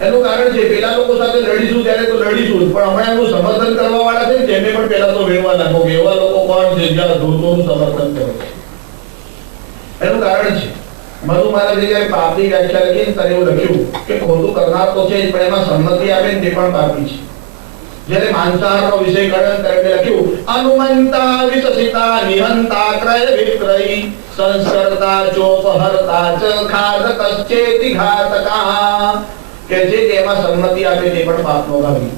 એનું કારણ છે પેલા લોકો સાથે લડીશું ત્યારે તો લડીશું પણ હમણાં એનું સમર્થન કરવા વાળા છે તેમને પણ પેલા તો વેરવા લાગો કે એવા લોકો કોણ છે જ્યાં ધોતોનું સમર્થન કરે છે. એનું કારણ છે મધુ મહારાજે જ્યારે પાપની વ્યાખ્યા લખી ત્યારે એવું લખ્યું કે ખોટું કરનાર તો છે પણ એમાં સંમતિ આપે તે પણ પાપી છે. જ્યારે માંસાહારનો વિષય ગણન કરીને લખ્યું અનુમંતા વિસસિતા નિહંતા ક્રય વિક્રય સંસ્કર્તા ચોપહર્તા ચ ખાદકશ્ચેતિ ઘાતકા. કે જે તેમાં સંમતિ આપે તે પણ પાપનો ભાગી.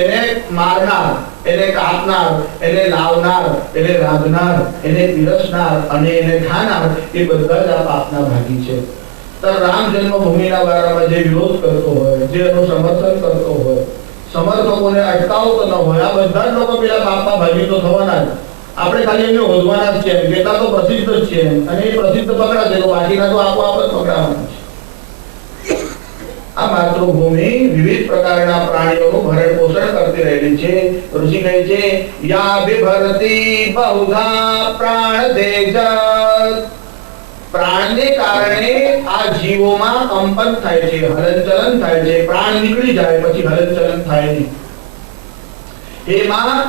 એને મારનાર, એને કાપનાર, એને લાવનાર, એને રાંધનાર, એને પીરસનાર અને એને ખાનાર એ બધા જ આ પાપના ભાગી છે. તો રામ જન્મભૂમિના બારામાં જે વિરોધ કરતો હોય, જે એનું સમર્થન કરતો હોય, સમર્થકોને અટકાવતો ન હોય, આ બધા જ લોકો પેલા પાપમાં ભાગી તો થવાના જ. આપણે ખાલી એમને હોદવાના જ છે, કેટલા તો પ્રસિદ્ધ જ છે અને એ પ્રસિદ્ધ પકડાશે તો બાકીના તો આપોઆપ જ પકડાવાના છે. આ માતૃભૂમિ વિવિધ પ્રકારના પ્રાણીઓનું ભરણ પોષણ કરતી રહેલી છે. ઋષિ કહે છે યા વિભરતી બહુધા પ્રાણદેજ. પ્રાણને કારણે આ જીવોમાં કંપન થાય છે, હલનચલન થાય છે. પ્રાણ નીકળી જાય પછી હલનચલન થાય નહીં. એમાં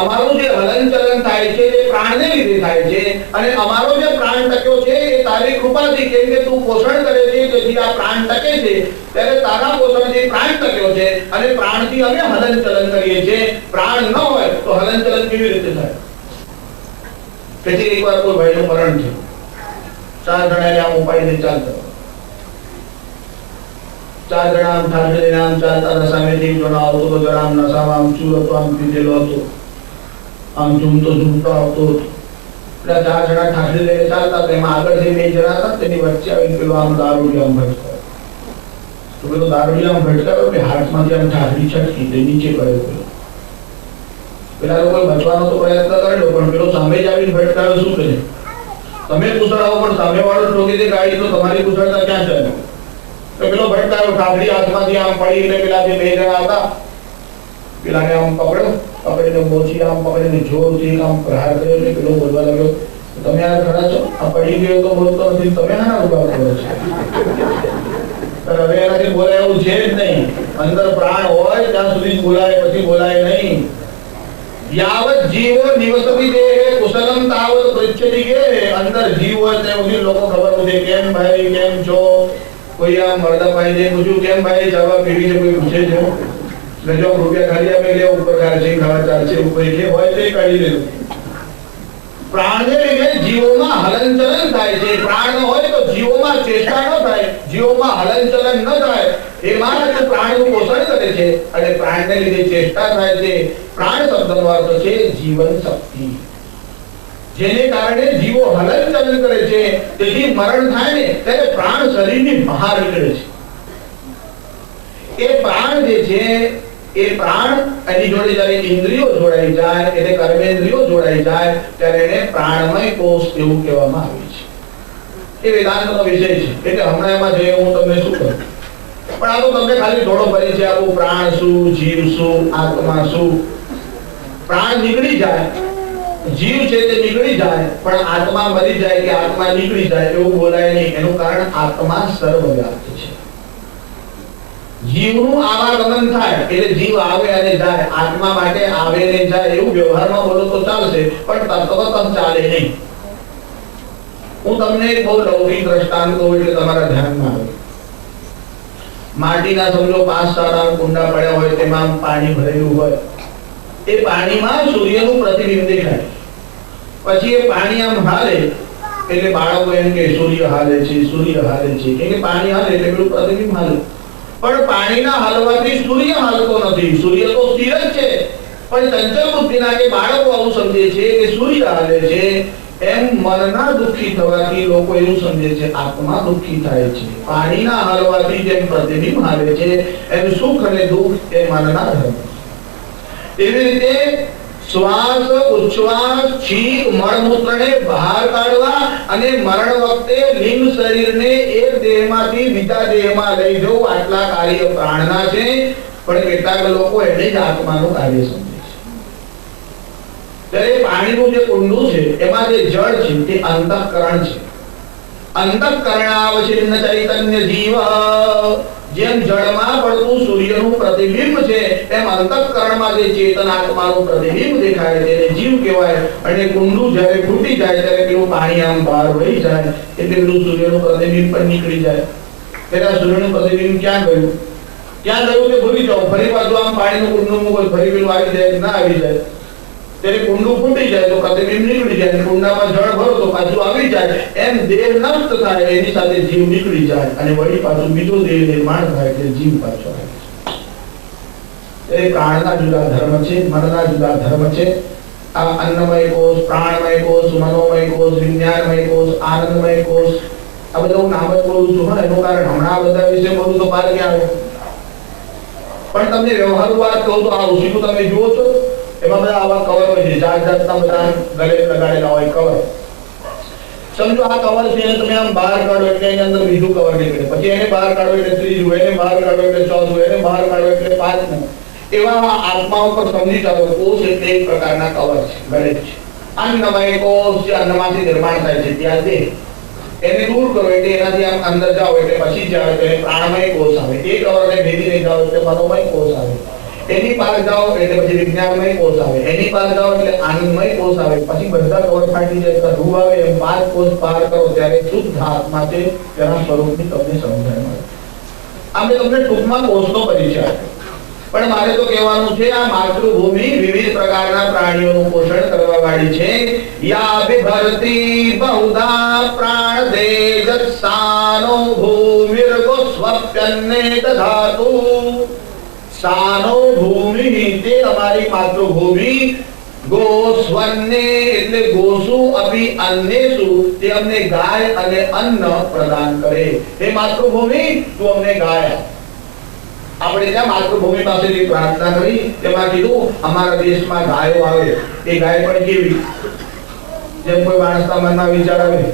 અમારું જે હલનચલન થાય છે એ પ્રાણને લીધે થાય છે અને અમારો જે પ્રાણ ટક્યો છે એ તારી કૃપાથી, કેમ કે તું પોષણ કરે છે તેથી આ પ્રાણ ટકે છે. ત્યારે તારા પોષણથી પ્રાણ ટક્યો છે અને પ્રાણથી અમે હલનચલન કરીએ છીએ. પ્રાણ ન હોય તો હલનચલન કેવી રીતે થાય? તેથી એકવાર કોઈ ભાઈનું મરણ થયું, 4 જણાને આમ ઉપાડીને ચાલતા, 4 જણા આમ ઠાઠરીને આમ ચાલતા, સામેથી જોડો આવતો તો જરા આમ નશામાં આમ ચૂર હતો, આમ પીધેલો હતો. આમ ઝૂમતો આવતો. પેલા 4 જણા ઠાઠડી લઈને ચાલતા, તેમાં આગળથી 2 જણા હતા, તેની વચ્ચે આવીને પેલો આમ દારૂડિયો આમ ભટકાયો. તો પેલો દારૂડિયો આમ ભટકાયો એટલે હાથમાંથી આમ ઠાઠડી છટકી તે નીચે પડ્યો. પેલા લોકોએ બચવાનો તો પ્રયત્ન કરેલો, પણ પેલો સામે જ આવીને ભટકાયો. શું કરે? તમે કુશળાઓ પણ સામેવાળો ઠોકી દે ગાડી તો તમારી કુશળતા ક્યાં ચાલે? તો પેલો ભટકાયો, ઠાઠડી હાથમાંથી આમ પડી એટલે પેલા જે 2 જણા હતા પેલાને આમ પકડીને મોચી આમ પકડીને જોરથી આમ પ્રહાર કર્યો એટલે પેલો બોલવા લાગ્યો, તમે આ ખરા છો? આ પડી ગયો તો બોલતો નથી, તમે આના ઉભા કરો છો? હવે એનાથી બોલાય એવું છે જ નહીં. અંદર પ્રાણ હોય ત્યાં સુધી બોલાય, પછી બોલાય નહીં. યાવત જીવો નિવસતિ દેહે કુશલમ તાવત પૃચ્છતિ કે. અંદર જીવ હોય ત્યાં સુધી લોકો ખબર પૂછે, કેમ ભાઈ, કેમ છો? કોઈ આમ મરદાભાઈ ને પૂછ્યું, કેમ ભાઈ જવા પીવી છે? કોઈ પૂછે છે? જો રૂપિયા ખાલી આપે લે, ઉપર ખાલી ખાવા ચાલશે, ઉપર જે હોય તે કાઢી લેવું. પ્રાણને લીધે જીવોમાં હલનચલન થાય છે. પ્રાણ હોય તો જીવોમાં ચેષ્ટા ન થાય, જીવોમાં હલનચલન ન થાય. એમાં જ પ્રાણનું પોષણ કરે છે અને પ્રાણને લીધે ચેષ્ટા થાય છે. પ્રાણ શબ્દનો અર્થ છે જીવન શક્તિ, જેને કારણે જીવો હલનચલન કરે છે. તેથી મરણ થાય ને ત્યારે પ્રાણ શરીરની બહાર નીકળે છે. એ પ્રાણ જે છે એ પ્રાણ એની જોડે જ્યારે ઇન્દ્રિયો જોડાઈ જાય, એટલે કર્મેન્દ્રિયો જોડાઈ જાય, ત્યારે એને પ્રાણમય કોષ એવું કહેવામાં આવે છે. એ વેદાંતનો વિષય છે, એટલે હમણાં એમાં જઈએ હું તમને શું કરું, પણ આ તો તમને ખાલી થોડો પરિચય આપું. પ્રાણ શું, જીવ શું, આત્મા શું. પ્રાણ નીકળી જાય, જીવ છે તે નીકળી જાય, પણ આત્મા મરી જાય કે આત્મા નીકળી જાય એવું બોલાય નહીં. એનું કારણ આત્મા સર્વવ્યાપી છે. જીવનું આવાગમન થાય એટલે જીવ આવે અને જાય. આત્મા માટે આવે ને જાય એવું વ્યવહારમાં બોલો તો ચાલશે, પણ તત્વતઃ ચાલે નહીં. હું તમને એક બહુ લૌકિક દ્રષ્ટાંત કહું એટલે તમારા ધ્યાનમાં આવે. માટીના સમજો 5-7 કુંડા પડ્યા હોય, તેમાં પાણી ભરેલું હોય. એ પાણીમાં સૂર્યનું પ્રતિબિંબ દેખાય. પછી એ પાણી આમ હાલે એટલે બાળકો એમ કે સૂર્ય હાલે છે, સૂર્ય હાલે છે. કે પાણી હાલે એટલે પેલું પ્રતિબિંબ હાલે. પણ પાણીના હાલવાથી સૂર્ય હાલતો નથી, સૂર્ય તો સ્થિર જ છે. પણ ચંચલ બુદ્ધિના કે બાળકો આવું સમજે છે કે સૂર્ય હાલે છે. એમ મનના દુઃખી થવાથી લોકો એવું સમજે છે આત્મા દુઃખી થાય છે. પાણીના હાલવાથી જેમ પ્રતિબિંબ હાલે છે એમ સુખ અને દુઃખ એ મનના ધર્મ. એવી રીતે શ્વાસ, ઉચ્છ્વાસ, છીંક, મળમૂત્રને બહાર કાઢવા અને મરણ વખતે લિંગ શરીરને એક દેહમાંથી બીજા દેહમાં લઈ જવું, આટલા કાર્ય પ્રાણના છે. પણ કેટલાક લોકો એને જ આત્માનું કાર્ય સમજે છે. ત્યારે પાણીનું જે કુંડું છે એમાં જે જળ છે તે અંતઃકરણ છે. અંતઃકરણાવચ્છિન્ન ચૈતન્ય જીવ. જેમ જળમાં પડતું સૂર્યનું પ્રતિબિંબ છે એમ અંતઃકરણમાં જે ચેતન આત્માનું પ્રતિબિંબ દેખાય તેને જીવ કહેવાય. અને કુંડું જ્યારે ફૂટી જાય ત્યારે પેલું પાણી આમ બહાર વહી જાય એટલે પેલું સૂર્યનું પ્રતિબિંબ પણ નીકળી જાય. ત્યારે સૂર્યનું પ્રતિબિંબ ક્યાં ગયું કે ભૂલી જાઓ. ફરી પાછું આમ પાણીનું કુંડું મૂકો, ફરી પેલું આવી જાય ના આવી જાય. ત્યારે કુંડું ફૂટી જાય તો પ્રતિબિંબ નીકળી જાય, કુંડામાં જળ ભરો તો પાછું આવી જાય. એમ દેહ નષ્ટ થાય એની સાથે જીવ નીકળી જાય અને વળી પાછું બીજો દેહ નિર્માણ થાય એટલે જીવ પાછો આવે છે. એ પ્રાણના જુદા ધર્મ છે, મનના જુદા ધર્મ છે. આ અન્નમય કોષ, પ્રાણમય કોષ, મનોમય કોષ, વિજ્ઞાનમય કોષ, આનંદમય કોષ, આ બધા નામ જ બોલું છું. એનું કારણ હમણાં બધા વિશે બોલું તો પાર ક્યાં આવે. પણ તમને વ્યવહારુ વાત કહું તો આ ઋષિનું તમે જુઓ છો એમાં બધા આવા કવર હોય છે, જાતના બધા ગલે લગાડેલા હોય કવર. સમજો આ કવર છે એને તમે આમ બહાર કાઢો એટલે એની અંદર બીજું કવર નીકળે, પછી એને બહાર કાઢો એટલે ત્રીજું, એને બહાર કાઢો એટલે ચોથું, એને બહાર કાઢો એટલે પાંચમું. એવા આત્મા ઉપર સમજી ચાલો કોષ એટલે એક પ્રકારના કવર છે, ગલે છે. અન્નમય કોષ જે અન્નમાંથી નિર્માણ થાય છે ત્યાં દેહ, એને દૂર કરો એટલે એનાથી આમ અંદર જાઓ એટલે પછી જ આવે એટલે પ્રાણમય કોષ આવે. એ કવરને ભેદી નહીં જાઓ એટલે મનોમય કોષ આવે. એની પાર જાઓ એટલે પછી વિજ્ઞાનમય કોષ આવે. એની પાર જાઓ એટલે આનંદમય કોષ આવે. પછી બધા કવર ફાટી જાય એટલે રૂહ આવે. એમ 5 કોષ પાર કરો ત્યારે શુદ્ધ આત્મા છે તેના સ્વરૂપની તમને સમજણ મળે. આપણે તમને ટૂંકમાં કોષનો પરિચય આપ્યો. પણ મારે તો કહેવાનું છે આ માતૃભૂમિ વિવિધ પ્રકારના પ્રાણીઓનું પોષણ કરવા વાળી છે. યા વિભરતી બહુધા પ્રાણ દેજત સાનો ભૂમિર્ગો સ્વપ્યન્ને દધાતુ. સાનો ભૂમિ તે અમારી માતૃભૂમિ ગોસ્વન્ને એટલે ગોસુ અભી અન્નેસુ, તે અમને ગાય અને અન્ન પ્રદાન કરે. હે માતૃભૂમિ, તું અમને ગાય. આપણે ત્યાં માતૃભૂમિ પાસેથી પ્રાર્થના કરી, તેમાં કીધું અમારા દેશમાં ગાયો આવે. એ ગાય પણ કેવી? જેમ કોઈ માણસના મનમાં વિચાર આવે.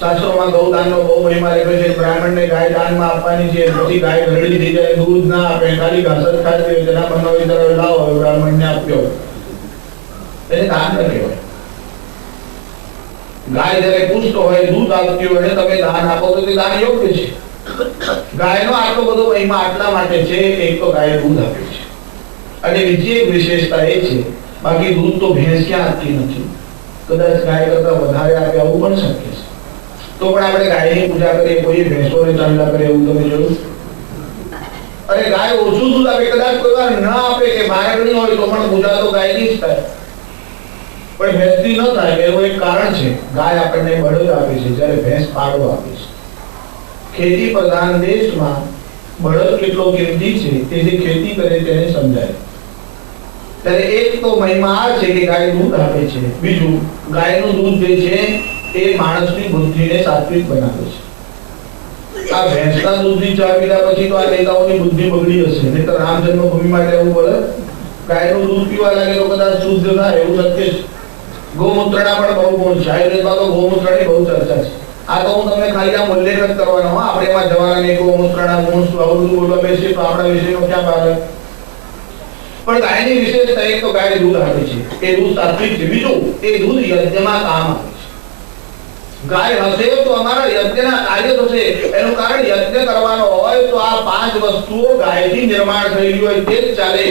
શાસ્ત્રોમાં ગૌદાનનો બહુ મહિમા લખ્યો છે. બ્રાહ્મણને ગાય દાનમાં આપવાની છે, પછી ગાય ઘરડી થઈ જાય, દૂધ ના આપે, ખાલી ઘાસ જ ખાતી હોય, તેના મનમાં વિચાર આવે, લાવો હવે બ્રાહ્મણને આપ્યો. એને દાન ન કહેવાય. ગાય જ્યારે પુષ્ટ હોય, દૂધ આપતી હોય અને તમે દાન આપો તો તે દાન યોગ્ય છે. ગાયનો આટલો બધો મહિમા આટલા માટે છે, એક તો ગાય દૂધ આપે છે, અને બીજી એક વિશેષતા એ છે, બાકી દૂધ તો ભેંસ ક્યાં આપતી નથી. કદાચ ગાય કરતા વધારે આપે આવું પણ શક્ય છે. તો પણ આપણે ગાયની પૂજા કરીએ, કોઈ ભેંસોને ચાંદલા કરે, એવું તમે જોયું? અરે ગાય ઓછું દૂધ આપે, કદાચ કોઈ વાર ન આપે કે બાળકણી હોય તો પણ પૂજા તો ગાયની જ થાય, પણ ભેંસની ન થાય. એનું એક કારણ છે, ગાય આપણને બળદ આપે છે, જ્યારે ભેંસ પાડો આપે છે. ખેતી પ્રધાન દેશમાં બળદ કેટલો કિંમતી છે તે જે ખેતી કરે તેને સમજાય. ત્યારે એક તો મહિમા આ છે કે ગાય દૂધ આપે છે. બીજું, ગાયનું દૂધ જે છે એ માણસની બુદ્ધિને સાત્વિક બનાવે છે. આ ભેંસના દૂધની ચા પીધા પછી તો આ નેતાઓની બુદ્ધિ બગડી હશે. નહીં તો રામ જન્મભૂમિ માટે એવું બોલે. ગાયનું દૂધ પીવા લાગે તો કદાચ શુદ્ધ થાય, એવું શક્ય છે. ગૌમૂત્રના પણ બહુ ગુણ છે. આયુર્વેદમાં તો ગૌમૂત્રની બહુ ચર્ચા છે. આ તો હું તમને ખાલી આમ ઉલ્લેખ જ કરવાનો. આપણે એમાં જવાના નહીં, ગૌમૂત્રના ગુણ શું આવું બધું બોલવા બેસીએ તો આપણા વિષયનો ક્યાં બહાર. પણ ગાયની વિશેષતા એક તો ગાય દૂધ આપે છે, એ દૂધ સાત્વિક છે. બીજું, એ દૂધ યજ્ઞમાં કામ આવે છે. ગાય હશે તો અમારા યજ્ઞના કાર્ય થશે. એનું કારણ, યજ્ઞ કરવાનો હોય તો આ 5 વસ્તુઓ ગાયથી નિર્માણ થયેલી હોય તે જ ચાલે.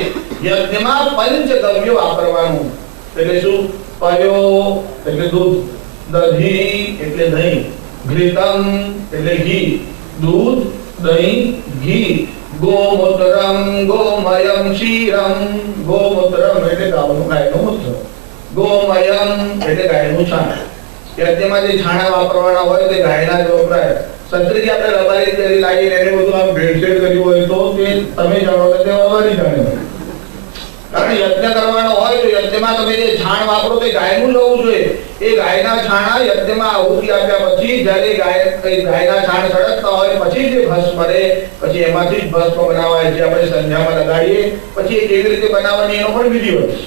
યજ્ઞમાં પંચગવ્ય વાપરવાનું. એટલે શું? પયો એટલે દૂધ, દધી એટલે દહીં, ઘૃતમ એટલે ઘી, દૂધ, દહીં, ઘી, ગોમૂત્રમ ગોમયમ ક્ષીરમ, ગોમૂત્રમ એટલે ગાયનું મૂત્ર, ગોમયમ એટલે ગાયનું છાણ. યજ્ઞમાં જે છાણા વાપરવાના હોય તે ગાયના જ વપરાય. સંતરીજી આપણે રબારી કરી લાગીને એને બધું આમ ભેળસેળ કર્યું હોય તો તે તમે જાણો કે તે રબારી જાણે. કારણ યજ્ઞ કરવાનો હોય તો યજ્ઞમાં તમે જે છાણ વાપરો તે ગાયનું લેવું જોઈએ. એ ગાયના છાણા યજ્ઞમાં આહુતિ આપ્યા પછી જ્યારે ગાયના છાણ સળગતા હોય પછી જે ભસ્મ મળે, પછી એમાંથી જ ભસ્મ બનાવાય છે. આપણે સંધ્યામાં લગાડીએ પછી એ કેવી રીતે બનાવવાની એનો પણ વિધિ હોય છે.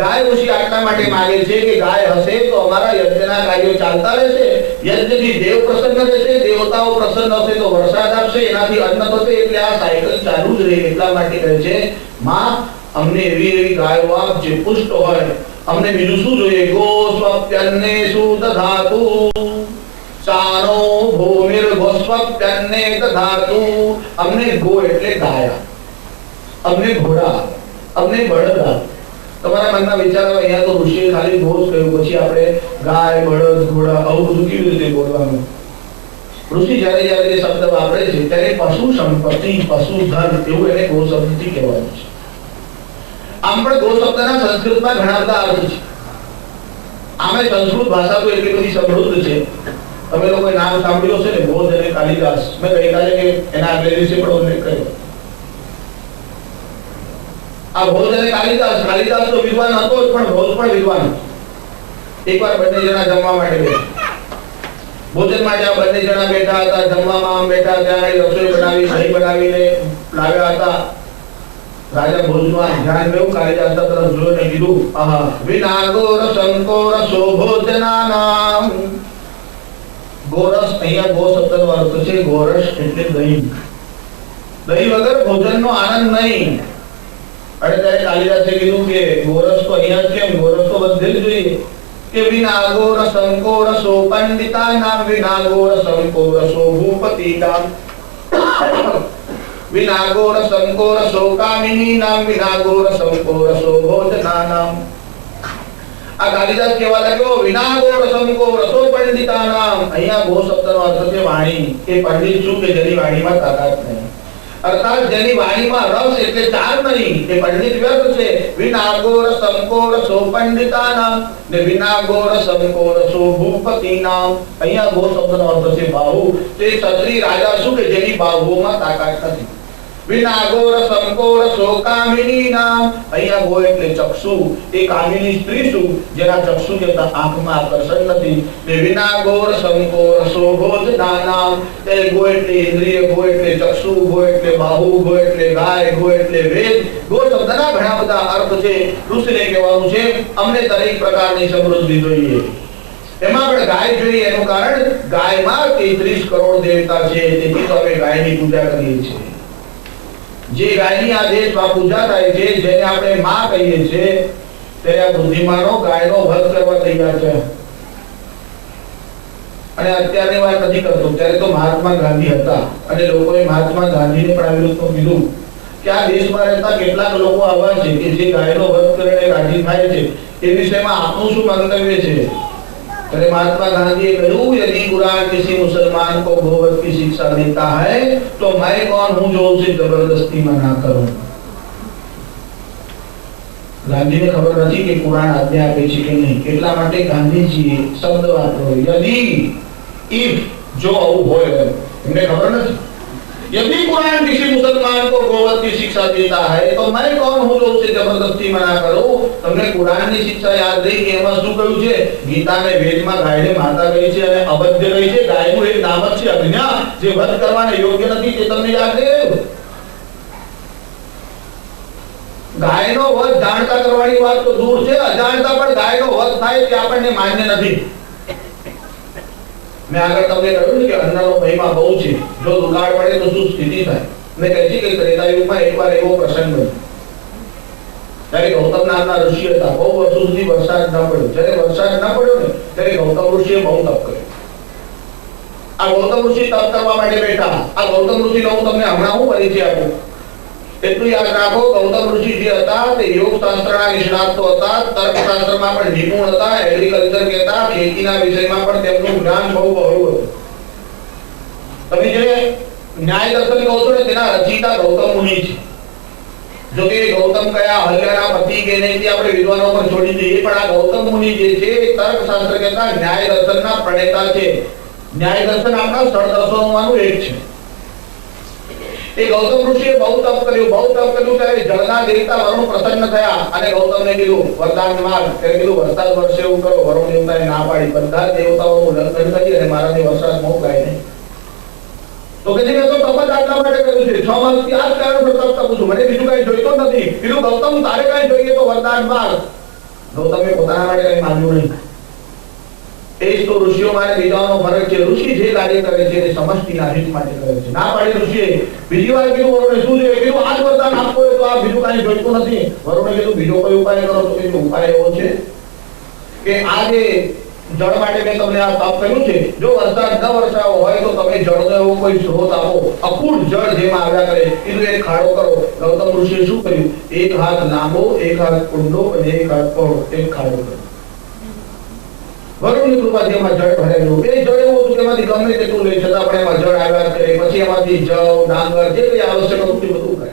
ગાય ઓછી આટલા માટે માંગે છે કે ગાય હશે તો અમારા યજ્ઞના કાર્યો ચાલતા રહેશે. યજ્ઞથી દેવ પ્રસન્ન રહેશે, દેવતાઓ પ્રસન્ન હશે તો વરસાદ આપશે, એનાથી અન્ન થશે. એટલે આ સાયકલ ચાલુ જ રહે. એટલા માટે કહે છે, માં અમને એવી ગાયો આપ જે પુષ્ટ હોય. અમને બીજું શું જોઈએ? ગોસ્વપ્યન્નેષુ દધાતુ, સાનો ભૂમિર ગોસ્વપ્યન્ને દધાતુ. અમને ગો એટલે ગાય, અમને ઘોડા, અમને બળદ. તમારા મનમાં વિચાર આવે, અહીંયા તો ઋષિએ ખાલી ગોસ કહ્યું, પછી આપણે ગાય, બળદ, ઘોડા આવું બધું કેવી રીતે બોલવાનું? ઋષિ જ્યારે જ્યારે એ શબ્દ વાપરે છે ત્યારે પશુ સંપત્તિ, પશુ ધન એવું એને ગો શબ્દથી કહેવાનું છે. આમ પણ ગો શબ્દના સંસ્કૃતમાં ઘણા બધા અર્થ છે. આમે સંસ્કૃત ભાષા તો એટલી બધી સમૃદ્ધ છે. તમે લોકોએ નામ સાંભળ્યું હશે ને, ભોજ અને કાલિદાસ. મેં ગઈકાલે કે એના આગલે દિવસે પણ ઉલ્લેખ કર્યો. આ ભોજ અને કાલિદાસ તો વિદ્વાન હતો જ, પણ ભોજ પણ વિદ્વાન. એકવાર બંને જણા જમવા માટે બેઠા. ભોજન માટે આ બંને જણા બેઠા હતા. જમવામાં આમ બેઠા, ત્યાં રસોઈ બનાવી, દહીં બનાવીને લાવ્યા હતા. રાજા ભોજમાં ધ્યાન રહ્યું, કાલિદાસ તરફ જોઈને કીધું, આહા, વિના ગોરસ અંકોરસો ભોજનાનામ. ગોરસ, અહીંયા ગો શબ્દનો અર્થ છે ગોરસ એટલે દહીં. દહીં વગર ભોજનનો આનંદ નહીં. અને ત્યારે કાલિદાસે કીધું કે ગોરસ તો અહીંયા કેમ? ગોરસ તો બધે જ જોઈએ. કે વિના ગોરસ અંકોરસો પંડિતાનામ, વિના ગોરસ અંકોરસો ભૂપતિનામ, વિના ગોરસ અંકોરસો કામિનીનામ, વિના ગોરસ અંકોરસો ભોજનાનામ. આ કાલિદાસ કહેવા લાગ્યો, વિના ગોરસ અંકોરસો પંડિતાનામ. અહીંયા ગો શબ્દનો અર્થ છે વાણી. એ પંડિત શું? કે જેની વાણીમાં તાકાત નહીં, અર્થાત જેની વાણીમાં રસ એટલે ચાર નહીં, એ પંડિત વ્યર્થ છે. વિના ગોરસ અંકોરસો પંડિતાનામ ને વિના ગોરસ અંકોરસો ભૂપતિનામ. અહીંયા ગો શબ્દનો અર્થ છે બાહુ. તે ક્ષત્રિય રાજા શું? કે જેની બાહુઓમાં તાકાત નથી. વિનાગોર સંકોર શોકામિની નામ. અહીંયા ગો એટલે ચક્ષુ, એ કામિની સ્ત્રી શું? જેના ચક્ષુ કે આંખમાં આકર્ષણ નથી. ને વિનાગોર સંકોર શોભોજ નામ. તે ગો એટલે ઇન્દ્રિય, ગો એટલે ચક્ષુ, ગો એટલે બાહુ, ગો એટલે ગાય, ગો એટલે વેદ. ગો શબ્દના ઘણા બધા અર્થ છે. ઋષિને કહેવાનું છે અમને દરેક પ્રકારની સમૃદ્ધિ જોઈએ. એમાં પણ ગાય જોઈએ એનું કારણ ગાયમાં 33 કરોડ દેવતા છે. તેથી તો અમે ગાયની પૂજા કરીએ છીએ. જે ગાયની આ દેશમાં પૂજા થાય છે, જેને આપણે માં કહીએ છીએ, ત્યારે આ બુદ્ધિમાનો ગાયનો વધ કરવા તૈયાર છે. અને અત્યારની વાત નથી કરતો, ત્યારે તો મહાત્મા ગાંધી હતા અને લોકોએ મહાત્મા ગાંધીને પણ આ વિરુદ્ધમાં કીધું કે આ દેશમાં રહેતા કેટલાક લોકો આવા છે કે જે ગાયનો વધ કરીને રાજી થાય છે. એ વિષયમાં આપનું શું મંતવ્ય છે? ત્યારે महात्मा गांधी कहूं यदि कुरान किसी मुसलमान को गोवध की शिक्षा देता है तो मैं कौन हूं जो उसे जबरदस्ती मना करूं. गांधी ने खबर નથી કે કુરાન આજ્ઞા આપે છે કે નહીં. એટલા માટે ગાંધીજીએ શબ્દ વાપર્યો यदि, if, જો આવું હોય. એમને ખબર નથી. यदि कुरान किसी मुसलमान को गोवध की शिक्षा देता है तो मैं कौन हूं जो उसे जबरदस्ती मना करूं. તમને કુરાનની શિક્ષા યાદ રહી કે એમાં શું કહ્યું છે? ગીતાને વેદમાં ગાયને માતા કહી છે અને અવધ્ય કહી છે. ગાયનું એક નામ જ છે અજ્ઞા, જે વધ કરવાને યોગ્ય નથી. તે તમને યાદ રહે. ગાયનો વધ જાણતા કરવાની વાત તો દૂર છે, અજાણતા પણ ગાયનો વધ થાય તે આપણને માન્ય નથી. મેં આગળ તમને કહ્યું કે અન્નનો મહિમા બહુ છે. જો દુકાળ પડે તો શું સ્થિતિ થાય? મેં કહી છે કે ત્રેતાયુગમાં એકવાર એવો પ્રસંગ બન્યો. ત્યારે ગૌતમ નામના ઋષિ હતા. બહુ વર્ષો સુધી વરસાદ ન પડ્યો. જ્યારે વરસાદ ન પડ્યો ને ત્યારે ગૌતમ ઋષિએ બહુ તપ કર્યો. આ ગૌતમ ઋષિ તપ કરવા માટે બેઠા. આ ગૌતમ ઋષિનો હું તમને હમણાં હું પરિચય આપું. એટલું યાદ રાખો, ગૌતમ ઋષિ જે હતા તે યોગ શાસ્ત્રના નિષ્ણાત તો હતા, તર્કશાસ્ત્રમાં પણ નિપુણ હતા, એગ્રીકલ્ચર કહેતા ખેતીના વિષયમાં પણ તેમનું જ્ઞાન બહુ બહોળું હતું. તમે જે ન્યાય દર્શન કહો છો ને તેના રચયિતા ગૌતમ મુનિ છે. જો કે ગૌતમ કયા અહલ્યાના પતિ કે નહીં તે આપણે વિદ્વાનો પર છોડી દઈએ, પણ આ ગૌતમ મુનિ જે છે તર્કશાસ્ત્ર કહેતા ન્યાય દર્શનના પ્રણેતા છે. ન્યાય દર્શન આપણા સ્થળ દર્શનોમાંનું એક છે. એ ગૌતમ ઋષિએ બહુ તપ કર્યું ત્યારે જળના દેવતા વરુણ પ્રસન્ન થયા અને ગૌતમને કીધું વરદાન માંગ. ત્યારે કીધું વરસાદ વરસે એવું કરો. વરુણ દેવતાએ ના પાડી. બધા દેવતાઓનું લંઘન કરી અને મારાથી વરસાદ મોકલાય નહીં. તો કે મેં તો તપ જ આટલા માટે કર્યું છે. 6 માસથી આ જ કારણસર તપ કરું છું. મને બીજું કઈ જોઈતો નથી. કીધું ગૌતમ તારે કઈ જોઈએ તો વરદાન માંગ. ગૌતમે પોતાના માટે કઈ માંગ્યું નહીં. એ જ તો ઋષિઓમાં અને વિદ્વાનો ફરક છે. ઋષિ જે કાર્ય કરે છે તે સમષ્ટિના હિત માટે કરે છે. ના પાડી ઋષિએ. બીજી વાર કીધું વરુણે શું જોઈએ? કીધું આ જ વરદાન આપવો હોય તો આ બીજું કાંઈ જોઈતું નથી. વરુણે કીધું બીજો કોઈ ઉપાય કરો. તો કીધું ઉપાય એવો છે કે આ જે જળ માટે મેં તમને આ તપ કર્યું છે, જો વરસાદ ન વરસાવો હોય તો તમે જળનો એવો કોઈ સ્ત્રોત આપો. અકૂટ જળ જેમાં આવ્યા કરે. કીધું એક ખાડો કરો. ગૌતમ ઋષિએ શું કર્યું? એક હાથ લાંબો, એક હાથ કુંડો અને એક હાથ પહોળો એક ખાડો કર્યો. વરુણની કૃપાથી એમાં જળ ભરેલું. એ જળ એવું હતું કે એમાંથી ગમે તેટલું લઈ છતાં પણ એમાં જળ આવ્યા કરે. પછી એમાંથી જવ, ડાંગર જે કઈ આવશ્યક હતું તે બધું કરે.